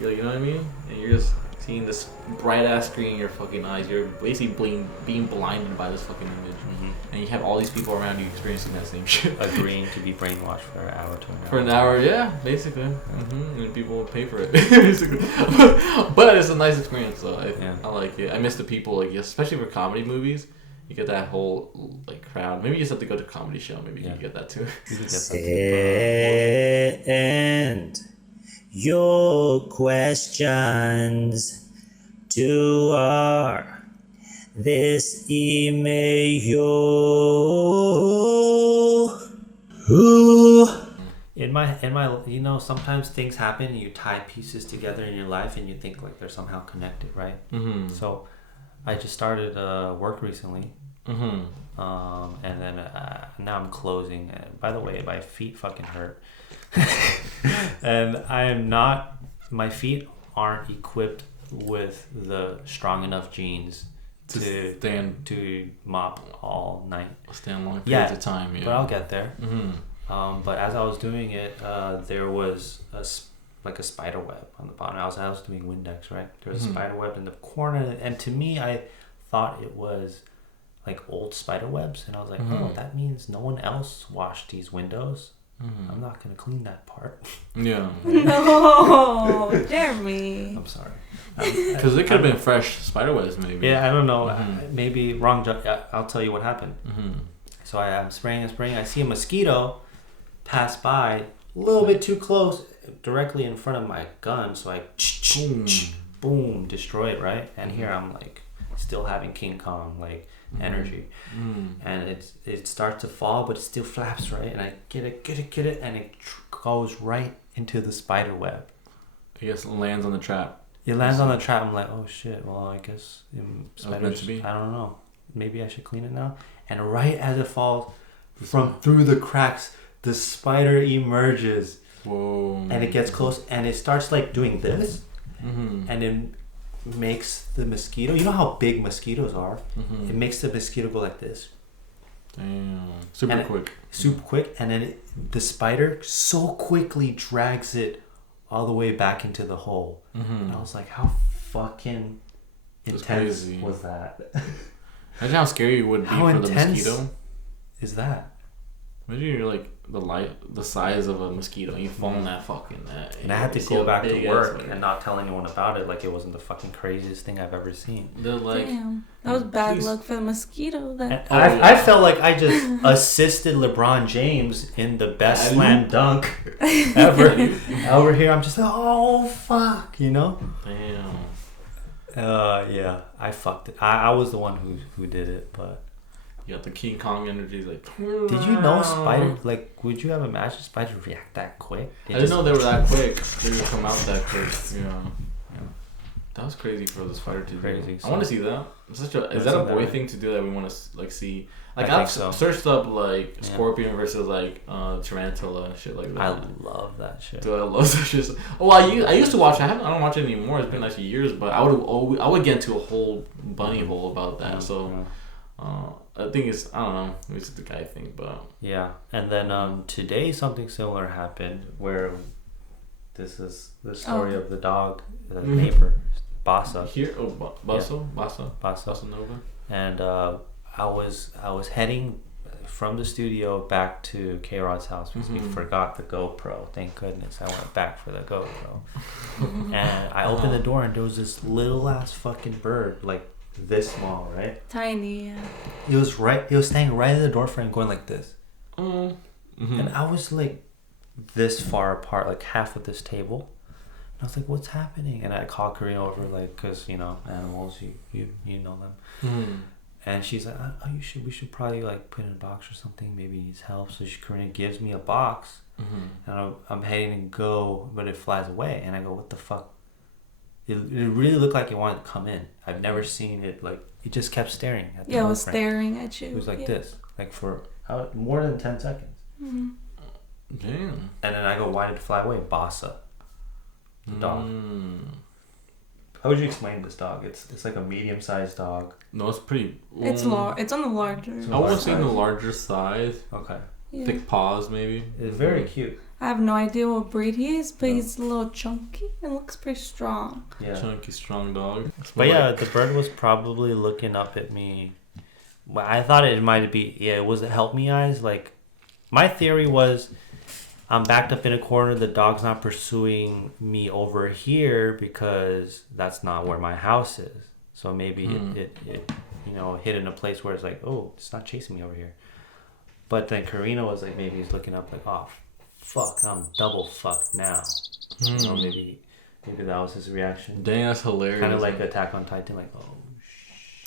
You know what I mean? And you're just seeing this bright ass screen in your fucking eyes. You're basically being blinded by this fucking image. And you have all these people around you experiencing that same shit. Agreeing to be brainwashed for an hour to an hour. For an hour, yeah, basically. And people will pay for it, basically. But it's a nice experience, so I like it. I miss the people, like especially for comedy movies. You get that whole like crowd. Maybe you just have to go to a comedy show. Maybe you can get that too. Send your questions to our this email. In my you know, sometimes things happen and you tie pieces together in your life and you think like they're somehow connected, right? So I just started work recently, and then now I'm closing. By the way, my feet fucking hurt. And my feet aren't equipped with the strong enough genes to mop all night. Stand long periods of time, yeah. But I'll get there. But as I was doing it, there was a spider web on the bottom. I was doing Windex, right? There was a spider web in the corner, and to me, I thought it was like old spider webs, and I was like, oh, that means no one else washed these windows. I'm not gonna clean that part. Yeah. No, Jeremy. I'm sorry. Because it could have been fresh spider webs, maybe. Yeah, I don't know. Maybe wrong. I'll tell you what happened. So I'm spraying. I see a mosquito pass by a little bit too close, directly in front of my gun. So I boom, destroy it, right? And here I'm like still having King Kong like energy, and it starts to fall, but it still flaps, right? And I get it, and it goes right into the spider web. I guess it lands on the trap. It lands on the trap. I'm like, oh shit. Well, I guess spiders. I don't know. Maybe I should clean it now. And right as it falls from through the cracks, the spider emerges. Whoa! And it gets close, and it starts like doing this, and then makes the mosquito. You know how big mosquitoes are. It makes the mosquito go like this. Damn! Super quick, and then the spider so quickly drags it all the way back into the hole. And I was like, how fucking intense was that? Imagine how scary it would be for the mosquito. Is that? Imagine you're like the size of a mosquito and you fall in that fucking net. And I had to go back to work and not tell anyone about it, like it wasn't the fucking craziest thing I've ever seen. They're like, damn, that was bad luck for the mosquito. I felt like I just assisted LeBron James in the best slam dunk ever. Over here, I'm just like, oh fuck, you know. Damn. Yeah, I fucked it. I was the one who did it, but you got the King Kong energy, like. Did you know spider? Like, would you have imagined spiders react that quick? I didn't know they were that quick. They would come out that quick. Yeah. That was crazy for the spider to do. I want to see that. Is that a boy thing to do that we want to like see? Like I've searched up like scorpion versus like tarantula and shit like that. I love that shit. Dude, I love that shit. Oh, I used to watch. I don't watch it anymore. It's been like years, but I would get into a whole bunny hole about that. So I think I don't know. It's the guy thing, but yeah. And then today something similar happened where this is the story of the dog, the neighbor. Bassa. Here, Bassa Nova. And I was heading from the studio back to K-Rod's house because we forgot the GoPro. Thank goodness I went back for the GoPro. And I opened the door and there was this little ass fucking bird, like this small, right? Tiny, yeah. He was standing right in the door frame going like this. And I was like this far apart, like half of this table. I was like, what's happening? And I called Karina over, like, because, you know, animals, you know them. And she's like, we should probably, like, put it in a box or something. Maybe he needs help. So Karina gives me a box. And I'm heading to go, but it flies away. And I go, what the fuck? It really looked like it wanted to come in. I've never seen it, like, it just kept staring at the it was staring at you. It was like this, like, for more than 10 seconds. Damn. And then I go, why did it fly away? Bassa. The dog. How would you explain this dog? It's like a medium-sized dog. No, it's pretty. It's on the larger. I would say the larger size. Okay. Yeah. Thick paws, maybe. It's very cute. I have no idea what breed he is, but he's a little chunky and looks pretty strong. Yeah. Chunky, strong dog. But yeah, the bird was probably looking up at me. Well, I thought it might be. Yeah, it was the help me eyes. Like, my theory was, I'm backed up in a corner. The dog's not pursuing me over here because that's not where my house is. So maybe it hit in a place where it's like, oh, it's not chasing me over here. But then Karina was like, maybe he's looking up like, oh, fuck, I'm double fucked now. You know, maybe that was his reaction. Dang, that's hilarious. Kind of like Attack on Titan, like, oh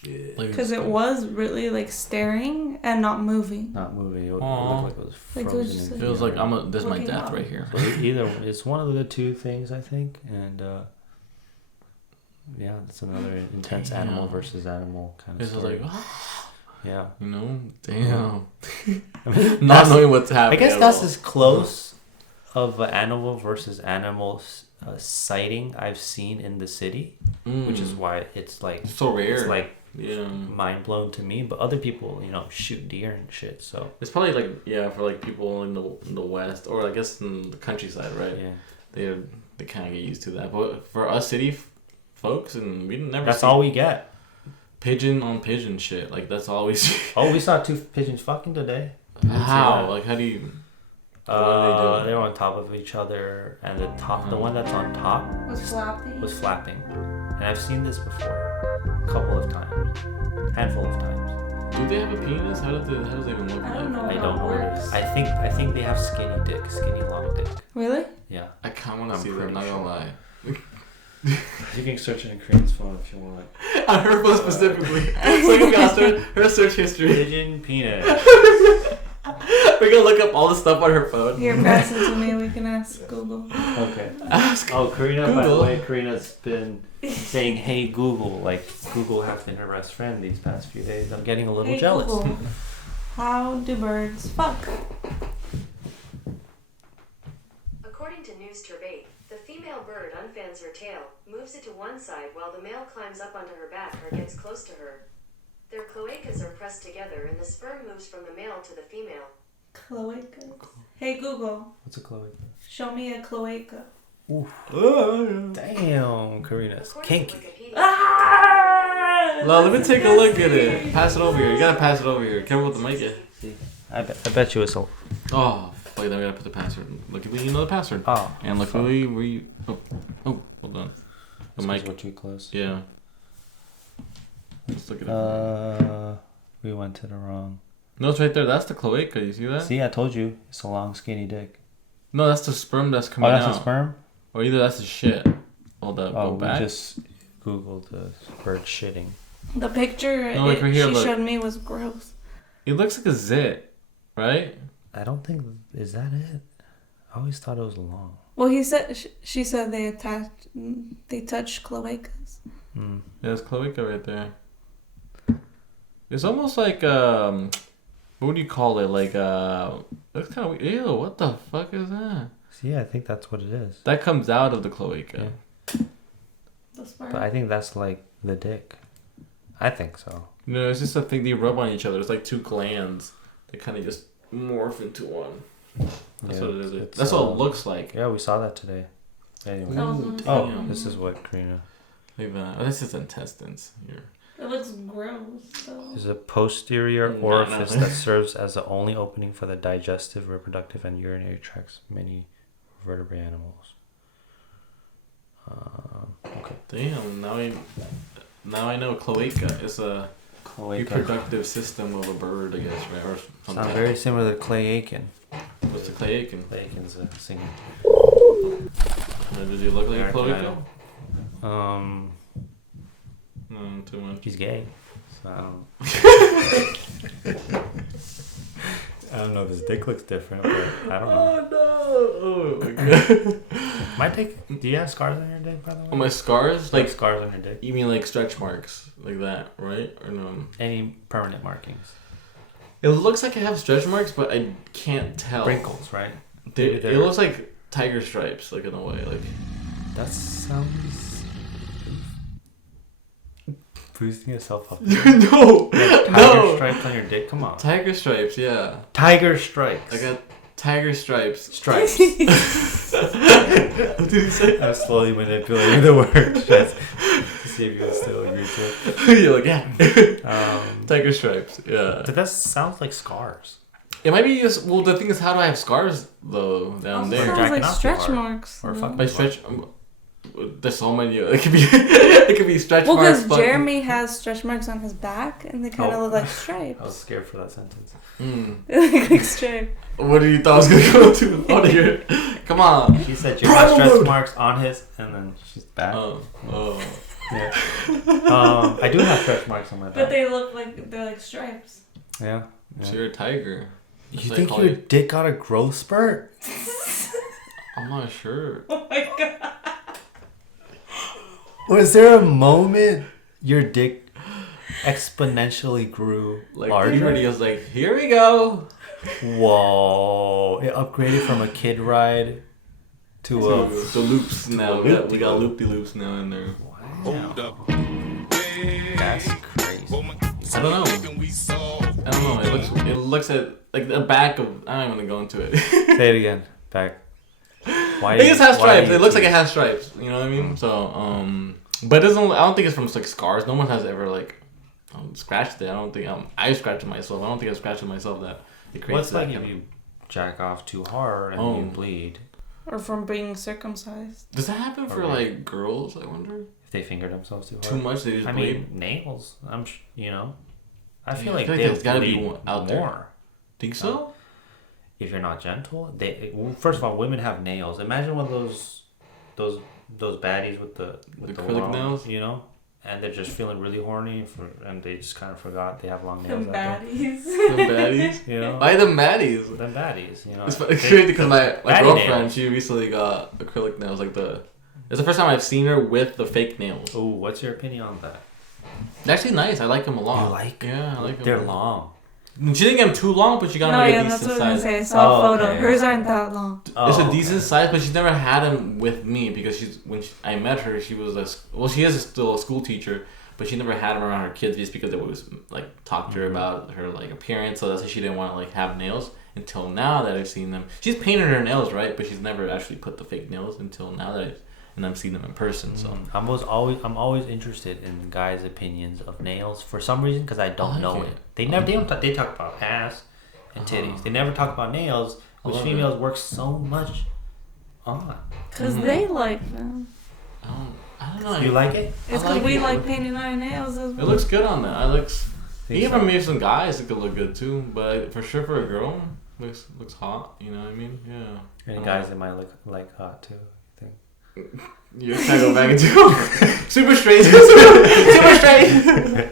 shit. Because it was really like staring and not moving. Not moving. It looked like it was frozen. It feels like this is my death right here. So either it's one of the two things, I think, and yeah, it's another intense animal versus animal kind of story. It's like, yeah, you know, damn. I mean, not knowing what's happening. I guess that's as close of an animal versus animal sighting I've seen in the city, which is why it's like so rare. It's like mind blown to me, but other people, shoot deer and shit. So it's probably like for like people in the West, or I guess in the countryside, right? Yeah, they kind of get used to that. But for us city folks, and we never. That's all we get. Pigeon on pigeon shit. Like that's all we see. Oh, we saw 2 pigeons fucking today. How? Like how do you? They were on top of each other, and the one that's on top was flapping. And I've seen this before, a couple of times, handful of times. Do they have a penis? How does they even look? I don't know. I don't know. I think they have skinny long dick. Really? Yeah. I kind of want to see that. Not gonna lie. You can search it in Korean's phone if you want. On her phone specifically. So you got her search history. Pigeon penis. We're gonna look up all the stuff on her phone. Here, pass it to me. We can ask Google. Okay. Ask. Oh, Karina. Google. By the way, Karina's been saying, "Hey Google," like Google has been her best friend these past few days. I'm getting a little jealous. Google, how do birds fuck? According to News Turbate, the female bird unfans her tail, moves it to one side while the male climbs up onto her back or gets close to her. Their cloacas are pressed together and the sperm moves from the male to the female. Cloaca. Hey Google. What's a cloaca? Show me a cloaca. Oof. Damn, Karina's kinky. Let me take a look at it. Pass it over here. You gotta pass it over here. Careful with the mic. I bet you it's a... Oh, wait, then we gotta put the password. Luckily, you know the password. Oh. And luckily, we... Oh, hold on. The mic. We're too close. Yeah. Let's look at it. We went to the wrong... No, it's right there. That's the cloaca. You see that? See, I told you. It's a long, skinny dick. No, that's the sperm that's coming out. Oh, that's the sperm? Or either that's the shit. Hold up. Go back. We just Google the bird shitting. The picture she showed me was gross. It looks like a zit, right? I don't think... Is that it? I always thought it was long. Well, she said they touched cloacas. Yeah, there's cloaca right there. It's almost like, what do you call it? Like, that's kind of, ew, what the fuck is that? See, I think that's what it is. That comes out of the cloaca. Yeah. But I think that's like the dick. I think so. No, it's just a thing they rub on each other. It's like two glands. They kind of just morph into one. That's what it is. That's what it looks like. Yeah, we saw that today. Anyway. This is what Karina... Like that. Oh, this is intestines here. It looks gross, though. Is a posterior orifice that serves as the only opening for the digestive, reproductive, and urinary tracts of many vertebrate animals. Okay. Damn. Now I know cloaca is a reproductive system of a bird, I guess, right? Or something. Sounds very similar to Clay Aiken. What's the Clay Aiken? Clay Aiken's a singer. Does he look like a cloaca? No, too much. He's gay. So I don't know if his dick looks different, but I don't know. Oh no! Oh my god. My dick. Do you have scars on your dick, by the way? Oh, my scars? Like scars on your dick? You mean like stretch marks, like that, right? Or no? Any permanent markings? It looks like I have stretch marks, but I can't tell. Wrinkles, right? It looks like tiger stripes, like in a way, like. That sounds. Boosting yourself up. No! Tiger stripes on your dick? Come on. Tiger stripes, yeah. Tiger stripes. I got tiger stripes. Stripes. What did he say? I'm slowly manipulating the word just to see if you can still agree to it. You're like, yeah. Tiger stripes, yeah. But that sounds like scars. It might be just, well, the thing is, how do I have scars, though, down there? Sounds like stretch marks. Or fucking by stretch... There's so many. It could be stretch marks. Well, because Jeremy has stretch marks on his back, and they kind of look like stripes. I was scared for that sentence. They look like stripes. What did you thought I was gonna go to out of here? Come on. She said Jeremy has stretch marks on his, and then she's back. Oh. Yeah. I do have stretch marks on my back. But they look like they're like stripes. Yeah. So you're a tiger. You think your dick got a growth spurt? I'm not sure. Oh my god. Was there a moment your dick exponentially grew larger? Everybody was like, here we go. Whoa. It upgraded from a kid ride to the loops now. We got loopy-loops now in there. Wow. That's crazy. I don't know. It looks at like the back of. I'm not gonna go into it. Say it again. Back. Why? It just has stripes. It looks like it has stripes. You know what I mean? So but it doesn't. I don't think it's from like scars. No one has ever like scratched it. I don't think I scratched it myself. I don't think I scratched it myself. That it creates. What's like if you jack off too hard and you bleed? Or from being circumcised. Does that happen for like girls? I wonder. If they finger themselves too hard. Too much, they just bleed. I mean, nails. I feel like there's gotta be more out there. Think so? If you're not gentle, first of all, women have nails. Imagine one of those baddies with the acrylic nails, and they're just feeling really horny and they just kind of forgot they have long nails. Them baddies. Them baddies. Why them baddies? Them baddies. It's crazy because my girlfriend, she recently got acrylic nails. It's the first time I've seen her with the fake nails. Oh, what's your opinion on that? They're actually nice. I like them a lot. You like? Yeah, I like them. They're long. She didn't get them too long, but she got them like a decent size. That's what I was gonna say. I saw a photo. Okay. Hers aren't that long. It's a decent size, but she's never had them with me because I met her, she was she is still a school teacher, but she never had them around her kids just because it was like talk to her about her like appearance, so that's why she didn't want to like have nails until now that I've seen them. She's painted her nails, right? But she's never actually put the fake nails until now that I'm seeing them in person. So I'm always interested in guys' opinions of nails for some reason because I don't know it. They talk about ass and titties. They never talk about nails, which females work so much on. Because they like them. I don't know. You like it? It's because we like painting our nails as well. It looks good on that. Even for maybe some guys, it could look good too. But for sure for a girl, looks hot. You know what I mean? Yeah. Any guys that might look like hot too. You can't go back into super straight. Super straight.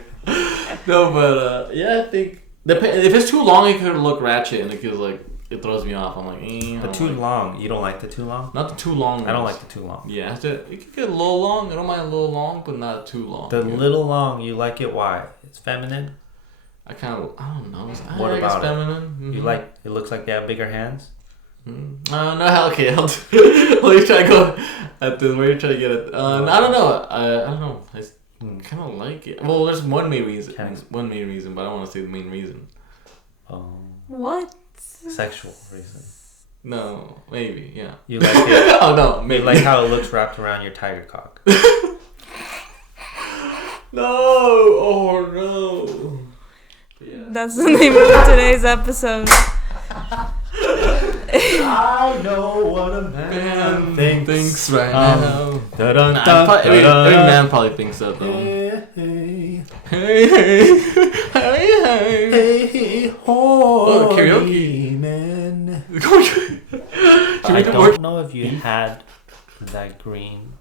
No, but yeah, I think if it's too long, it could look ratchet, and it throws me off. I'm like, the too long. You don't like the too long? Not the too long. I don't like the too long. Yeah, it could get a little long. I don't mind a little long, but not too long. The little long, you like it? Why? It's feminine. I don't know. What I about it's feminine? Mm-hmm. You like? It looks like they have bigger hands. No, okay. Let me try to go at this. Where you trying to get it? I don't know. I don't know. I kind of like it. Well, there's one main reason. One main reason, but I don't want to say the main reason. What? Sexual reason. No, maybe. Yeah. You like it? Oh no, maybe. You like how it looks wrapped around your tiger cock. No. Oh no. Yeah. That's the name of today's episode. I know what a man thinks right now. Every man probably thinks that though. Hey, oh, karaoke, man. I don't know if you had that green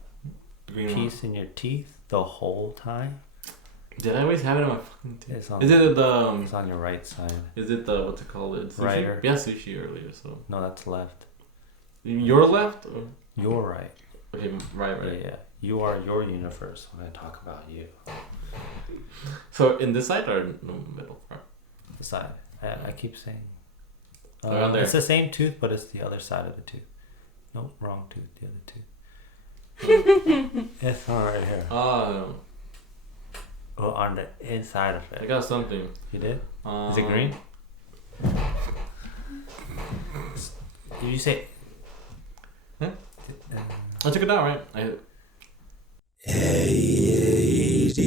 piece in your teeth the whole time. Did I always have it in my fucking teeth? It's on your right side. Is it the what's it called? It's sushi? Righter. Yeah, sushi earlier. So no, that's left. Your left? Or? Your right. Okay, right. Yeah. You are your universe when I talk about you. So in this side or in the middle part? The side. I keep saying. Around there. It's the same tooth, but it's the other side of the tooth. No, wrong tooth. The other tooth. It's all right here. Oh. Well, on the inside of it. I got something. You did? Is it green? Did you say? Huh? I took it out, right? ADHD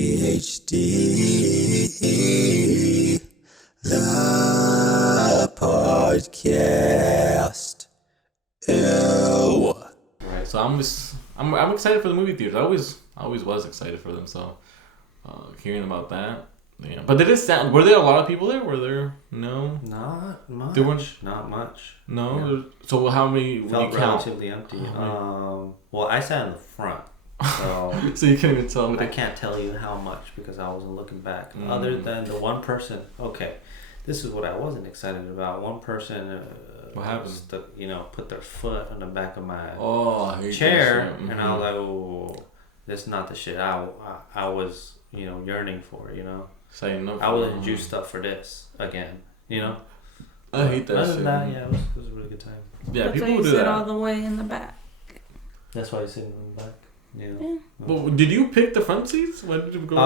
the Podcast. Ew. Right. So I'm excited for the movie theaters. I always was excited for them. So. Hearing about that, yeah. But did it sound? Were there a lot of people there? Were there no? Not much. There weren't. Not much. No. Yeah. So how many? Felt you count? relatively empty. Well, I sat in the front, so so you can't even tell me. I can't tell you how much because I wasn't looking back. Other than the one person. Okay, this is what I wasn't excited about. One person. What happened? Put their foot on the back of my chair, and I was like, oh, that's not the shit I was. Yearning for, Saying no. I wasn't juiced up for this again, I hate that. Other than that, yeah, it was a really good time. Yeah, that's people why you do sit that all the way in the back. That's why you sit in the back. Yeah. Well, did you pick the front seats? When did you go?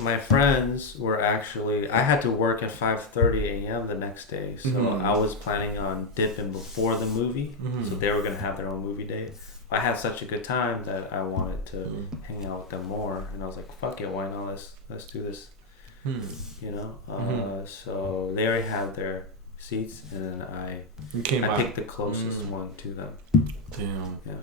My friends were actually. I had to work at 5:30 a.m. the next day, so I was planning on dipping before the movie. So they were gonna have their own movie day. I had such a good time that I wanted to hang out with them more, and I was like, "Fuck it, why not? Let's do this." So they already had their seats, and then I picked the closest one to them. Damn. Yeah.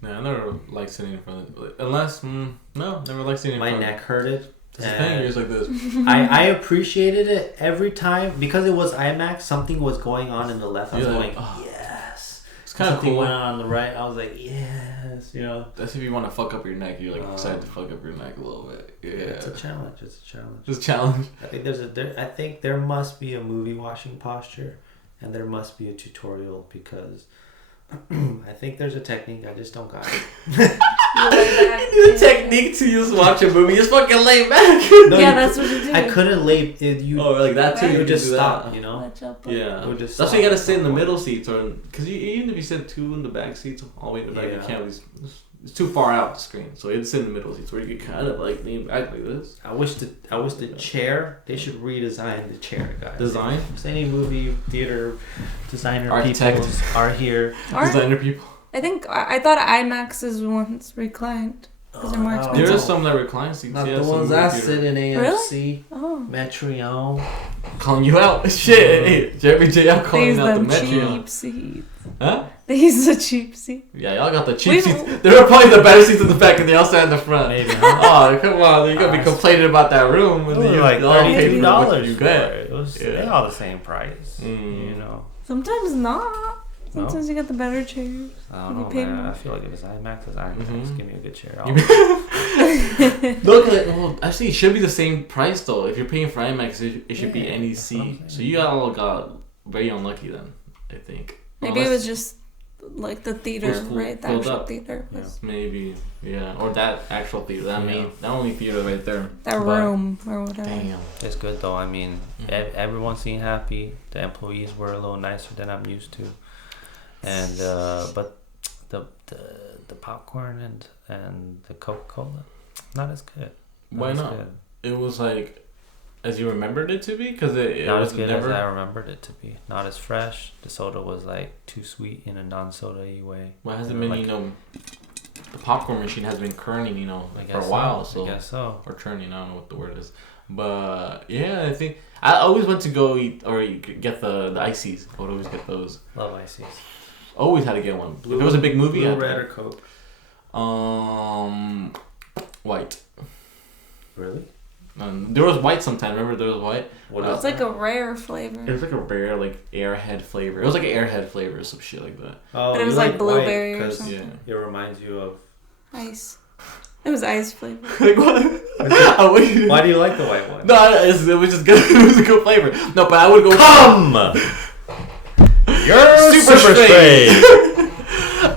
Yeah, I never liked sitting in front of it. Unless, never liked sitting in front. My neck hurted. That's the thing, yours like this. I appreciated it every time because it was IMAX. Something was going on in the left. I was going, yes. It's kind of cool. Something went on the right. I was like, yes. That's if you want to fuck up your neck. You're like excited to fuck up your neck a little bit. Yeah. It's a challenge. It's a challenge. I think there must be a movie watching posture, and there must be a tutorial because. I think there's a technique. I just don't got it. You need a technique to just watch a movie. Just fucking lay back. That's what you do. I couldn't lay. Like that too. You would just stop. Yeah. That's why you gotta sit in the middle seats, or because even if you sit two in the back seats, all the way in the back, you can't. It's too far out the screen, so you have to sit in the middle seats where you can kind of like lean back like this. I wish the chair. They should redesign the chair, guys. Design. If any movie theater designer Architect. people are here. Designer people. I think I thought IMAX's once reclined because they're more expensive. There are some that recline seats. Not the ones I sit in AMC. Really? Oh. Metreon. Calling you out. Shit. Hey, Jerry J. I'm calling out the Metreon. Cheap seats. Huh? They use the cheap seat. Yeah, y'all got the cheap seats. They were probably the better seats in the back, and they all sat in the front. Maybe. Huh? Oh, come on! You're gonna be complaining about that room, and you like $30 you get. It was they all the same price. Sometimes not. Sometimes you get the better chairs. I don't know, man. I feel like if it's IMAX, it's IMAX. Just give me a good chair. Look, well, actually, it should be the same price though. If you're paying for IMAX, it should be any seat. So you all got very unlucky then, I think. Maybe it was just like the theater, right? The actual theater. Maybe, yeah. Or that actual theater. That only theater right there. That room or whatever. Damn. It's good though. I mean, everyone seemed happy. The employees were a little nicer than I'm used to. And but the popcorn and the Coca-Cola, not as good. Why not? Good. It was like as you remembered it to be, because it not was as good never... as I remembered it to be. Not as fresh. The soda was like too sweet in a non-soda-y way. Well, it hasn't been like, the popcorn machine has been churning, for a while. So I guess so. Or churning, I don't know what the word is. But yeah, I think I always went to go eat or get the ices. I would always get those. Love ices. Always had to get one. Blue, if it was a big movie, blue, red, or Coke? White. Really? There was white sometimes. Remember there was white? It's like a rare flavor. It was like a rare, airhead flavor. It was like an airhead flavor or some shit like that. Oh, but it was like blueberry or something. Yeah. It reminds you of... Ice. It was ice flavor. Like what? Why do you like the white one? No, it was just good. It was a good flavor. No, but I would go... You're super straight.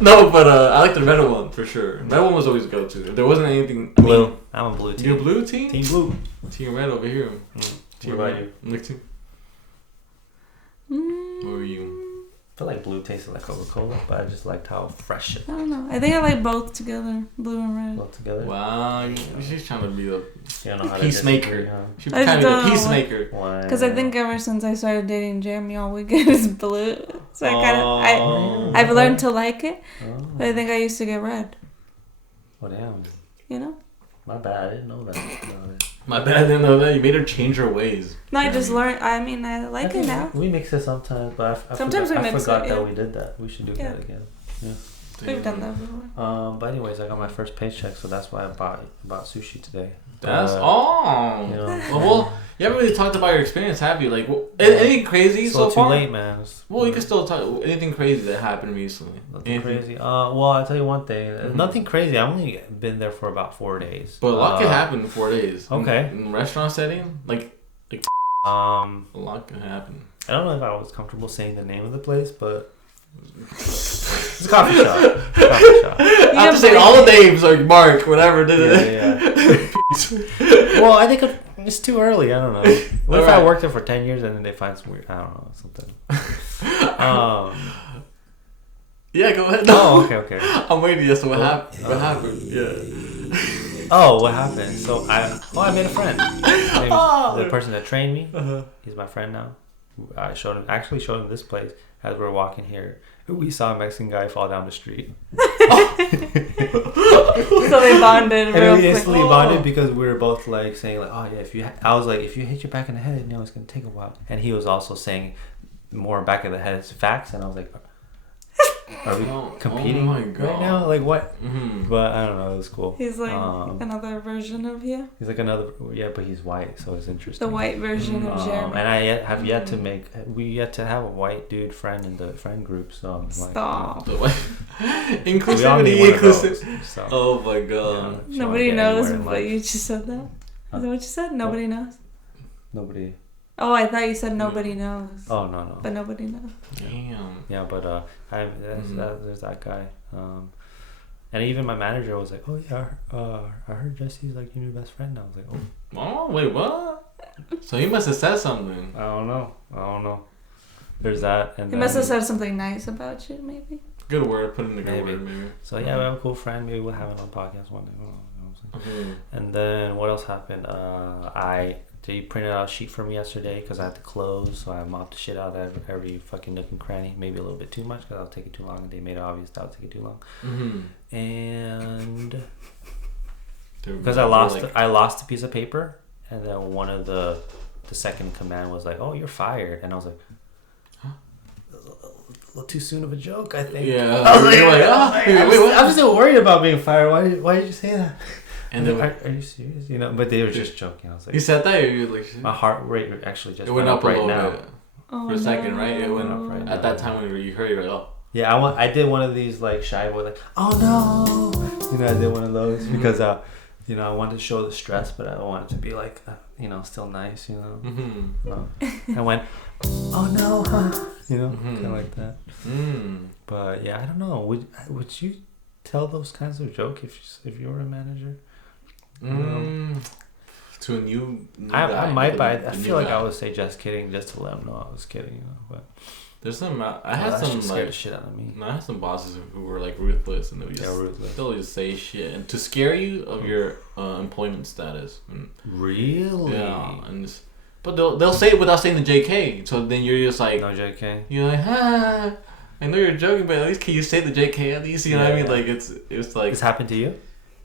No, but I like the red one for sure. Red one was always go to. If there wasn't anything... Blue. I'm a blue team. You're a blue team? Team blue. Team red over here. Team what about you? Nick team. What were you? I feel like blue tasted like Coca-Cola, but I just liked how fresh it was. I don't know. I think I like both together, blue and red. Both together? Wow, she's trying to be the peacemaker. She's trying to be the peacemaker. Because I think ever since I started dating Jeremy, all we get is blue. So I've learned to like it, but I think I used to get red. Oh, damn. My bad, I didn't know that. My bad, I didn't know that. You made her change her ways. No, I just learned. I mean, I like it now. We mix it sometimes, but I forgot that we did that. We should do that again. Yeah. We've done that before. But anyways, I got my first paycheck, so that's why I bought sushi today. That's well, you haven't really talked about your experience, have you? Like, anything crazy so far? Too late, man. Well, you can still talk. Anything crazy that happened recently? Nothing crazy. Well, I'll tell you one thing. Nothing crazy. I've only been there for about 4 days. But a lot can happen in 4 days. Okay. In restaurant setting, a lot can happen. I don't know if I was comfortable saying the name of the place, but it's a coffee shop. I have to say all the names, like Mark, whatever. Yeah. Well, I think it's too early. I don't know. What if I worked there for 10 years and then they find some weird... I don't know, something. Yeah, go ahead. Oh, okay. I'm waiting as to what happened. What happened? Yeah. Oh, what happened? So I made a friend. The person that trained me. He's my friend now. I showed him this place as we were walking here. We saw a Mexican guy fall down the street. So they bonded real quick. We instantly bonded because we were both saying oh yeah, I was like, if you hit your back in the head, it's gonna take a while. And he was also saying more back of the head is facts, and I was like, are we competing right now? Like what? Mm-hmm. But I don't know. It was cool. He's like another version of you. He's like another, but he's white, so it's interesting. The white version of Jeremy. And I have yet to have a white dude friend in the friend group. So I'm stop. Inclusivity. So, oh my god. Yeah, nobody knows, but you just said that. Is that what you said? Nobody knows. Nobody. Oh, I thought you said nobody knows. Oh no. But nobody knows. Damn. Yeah, but there's that guy. And even my manager was like, "Oh yeah, I heard Jesse's like your new best friend." I was like, "Oh, wait, what?" So he must have said something. I don't know. There's that, and he must have said something nice about you, maybe. Good word, put in a good word, maybe. So yeah, we have a cool friend. Maybe we'll have it on podcast one day. And then what else happened? They printed out a sheet for me yesterday because I had to close, so I mopped the shit out of every fucking nook and cranny. Maybe a little bit too much because I'll take it too long, and they made it obvious that I'll take it too long. Mm-hmm. And because I lost a piece of paper, and then one of the second command was like, "Oh, you're fired," and I was like, "Huh? A little too soon of a joke, I think." Yeah. I was like, I'm still worried about being fired. Why did you say that? And then, are you serious? But they were just joking. I was like, you said that, or you like? My heart rate actually just went up right a now. bit for a second, right? It went up right at that time when you heard, you're like, oh. Yeah, I did one of these like shy boy like, oh no, I did one of those because I wanted to show the stress, but I wanted to be like still nice, I went, oh no, kind of like that. But yeah, I don't know. Would you tell those kinds of jokes if you were a manager? To a new guy, I might, but I feel like I would say just kidding, just to let them know I was kidding, But there's some. I had some scared the shit out of me. I had some bosses who were like ruthless, and they'll just say shit and to scare you of your employment status. And, really? Yeah, but they'll say it without saying the JK. So then you're just like, no JK. You're like, I know you're joking, but at least can you say the JK at least? You know what I mean? Like it's like. This happened to you?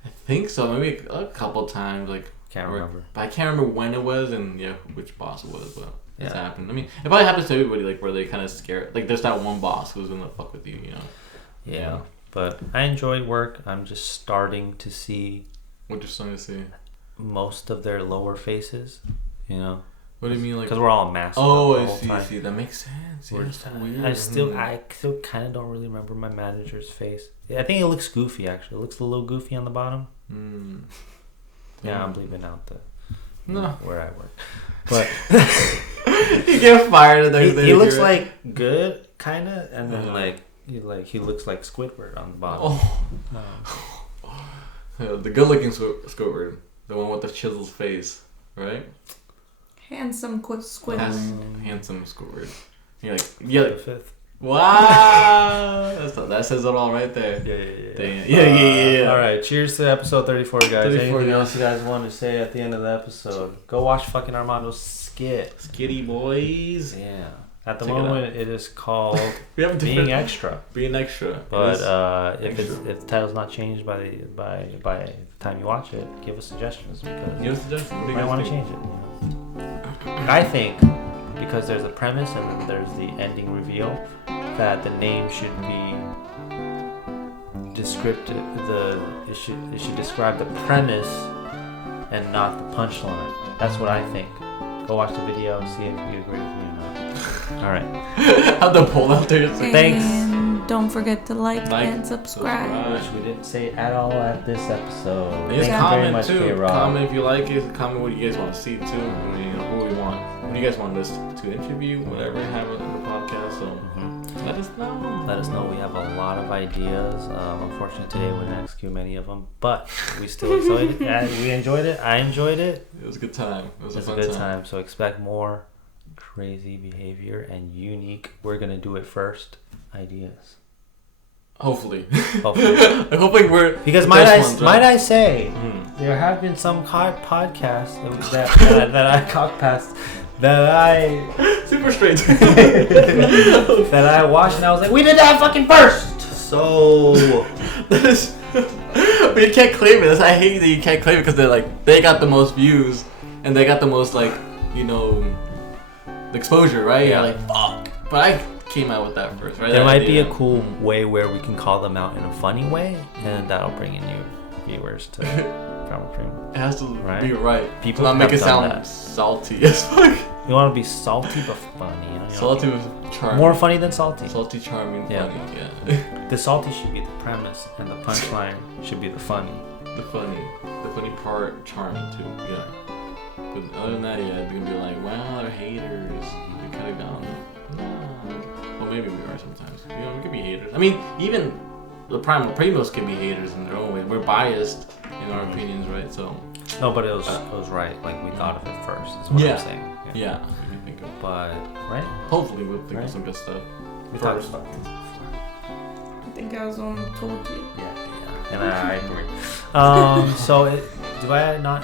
I think so. Maybe a couple times. Like can't remember. But I can't remember when it was and which boss it was. But it's happened. I mean, it probably happens to everybody. Like where they kind of scare. Like there's that one boss who's gonna fuck with you. Yeah. But I enjoy work. I'm just starting to see. What you're starting to see? Most of their lower faces. What do you mean, like? Because we're all masked. Oh, I see. That makes sense. We're just weird. I still kind of don't really remember my manager's face. I think it looks goofy. Actually, it looks a little goofy on the bottom. Yeah, I'm leaving out where I work, but you get fired. He looks like good, kind of, and then he looks like Squidward on the bottom. The good-looking Squidward, the one with the chiseled face, right? Handsome Squidward. Handsome Squidward. You're like, fifth. Wow, that says it all right there. Yeah. All right, cheers to episode 34, guys. Anything else you guys want to say at the end of the episode? Go watch fucking Armando's skit. Skitty boys. Yeah. At the moment, it is called Being Extra. Being Extra. But if the title's not changed by the time you watch it, give us suggestions because you might want to change it. I think because there's a premise and then there's the ending reveal that the name should be descriptive. It should describe the premise and not the punchline. That's what I think. Go watch the video and see if you agree with me or not. All right. Have the poll out there. Thanks. And don't forget to like and subscribe. Which we didn't say at all at this episode. Thank you very much, too. Comment if you like it. Comment what you guys want to see too. I mean, who we want. Who do you guys want us to interview? Whatever we have on the podcast. So let us know. Let us know. We have a lot of ideas. Unfortunately, today we didn't execute many of them, but we still enjoyed it. We enjoyed it. I enjoyed it. It was a good time. It was a fun good time. So expect more crazy behavior and unique. We're gonna do it first. Ideas. Hopefully. I'm hoping we're because might I say there have been some podcasts that I cock passed that I super straight that I watched and I was like, we did that fucking first. So but you can't claim it. I hate that you can't claim it because they got the most views and they got the most exposure, right? Yeah. You're like fuck. But I came out with that first, right? There might be a cool way where we can call them out in a funny way, and that'll bring in new viewers to Primal Primos. It has to be right. People not make it sound salty as fuck. You want to be salty but funny. Salty was charming. More funny than salty. Salty, charming, funny. Yeah. The salty should be the premise, and the punchline should be the funny. The funny part, charming too. Yeah. But other than that, they're gonna be like, wow, they're haters. We could have gone. Well, maybe we are sometimes. We could be haters. I mean, even the Primal Primos can be haters in their own way. We're biased in our opinions, right? So. No, but it was right. Like we thought of it first. Is what I'm saying. Yeah. But right. Hopefully, we'll think of some good stuff. We talked about this before. I think I was the one who told you. Yeah. And I agree. So have I not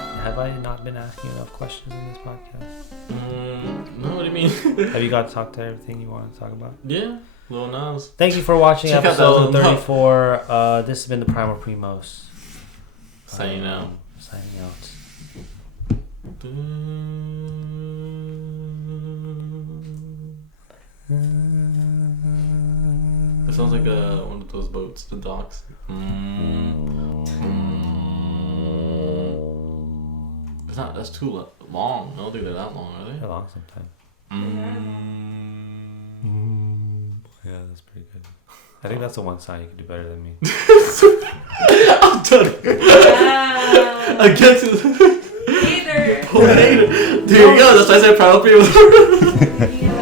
been asking enough questions in this podcast? No, what do you mean? Have you got to talk to everything you want to talk about? Yeah, Lil Nas. Thank you for watching episode 34. This has been the Primal Primos. Signing out. It sounds like one of those boats, the docks. It's not. That's too long. I don't think they're that long, are they? They're long sometimes. Yeah, that's pretty good. I think that's the one sign you can do better than me. I'm done. Against it. Either. There you go. That's why I said Primal Primos.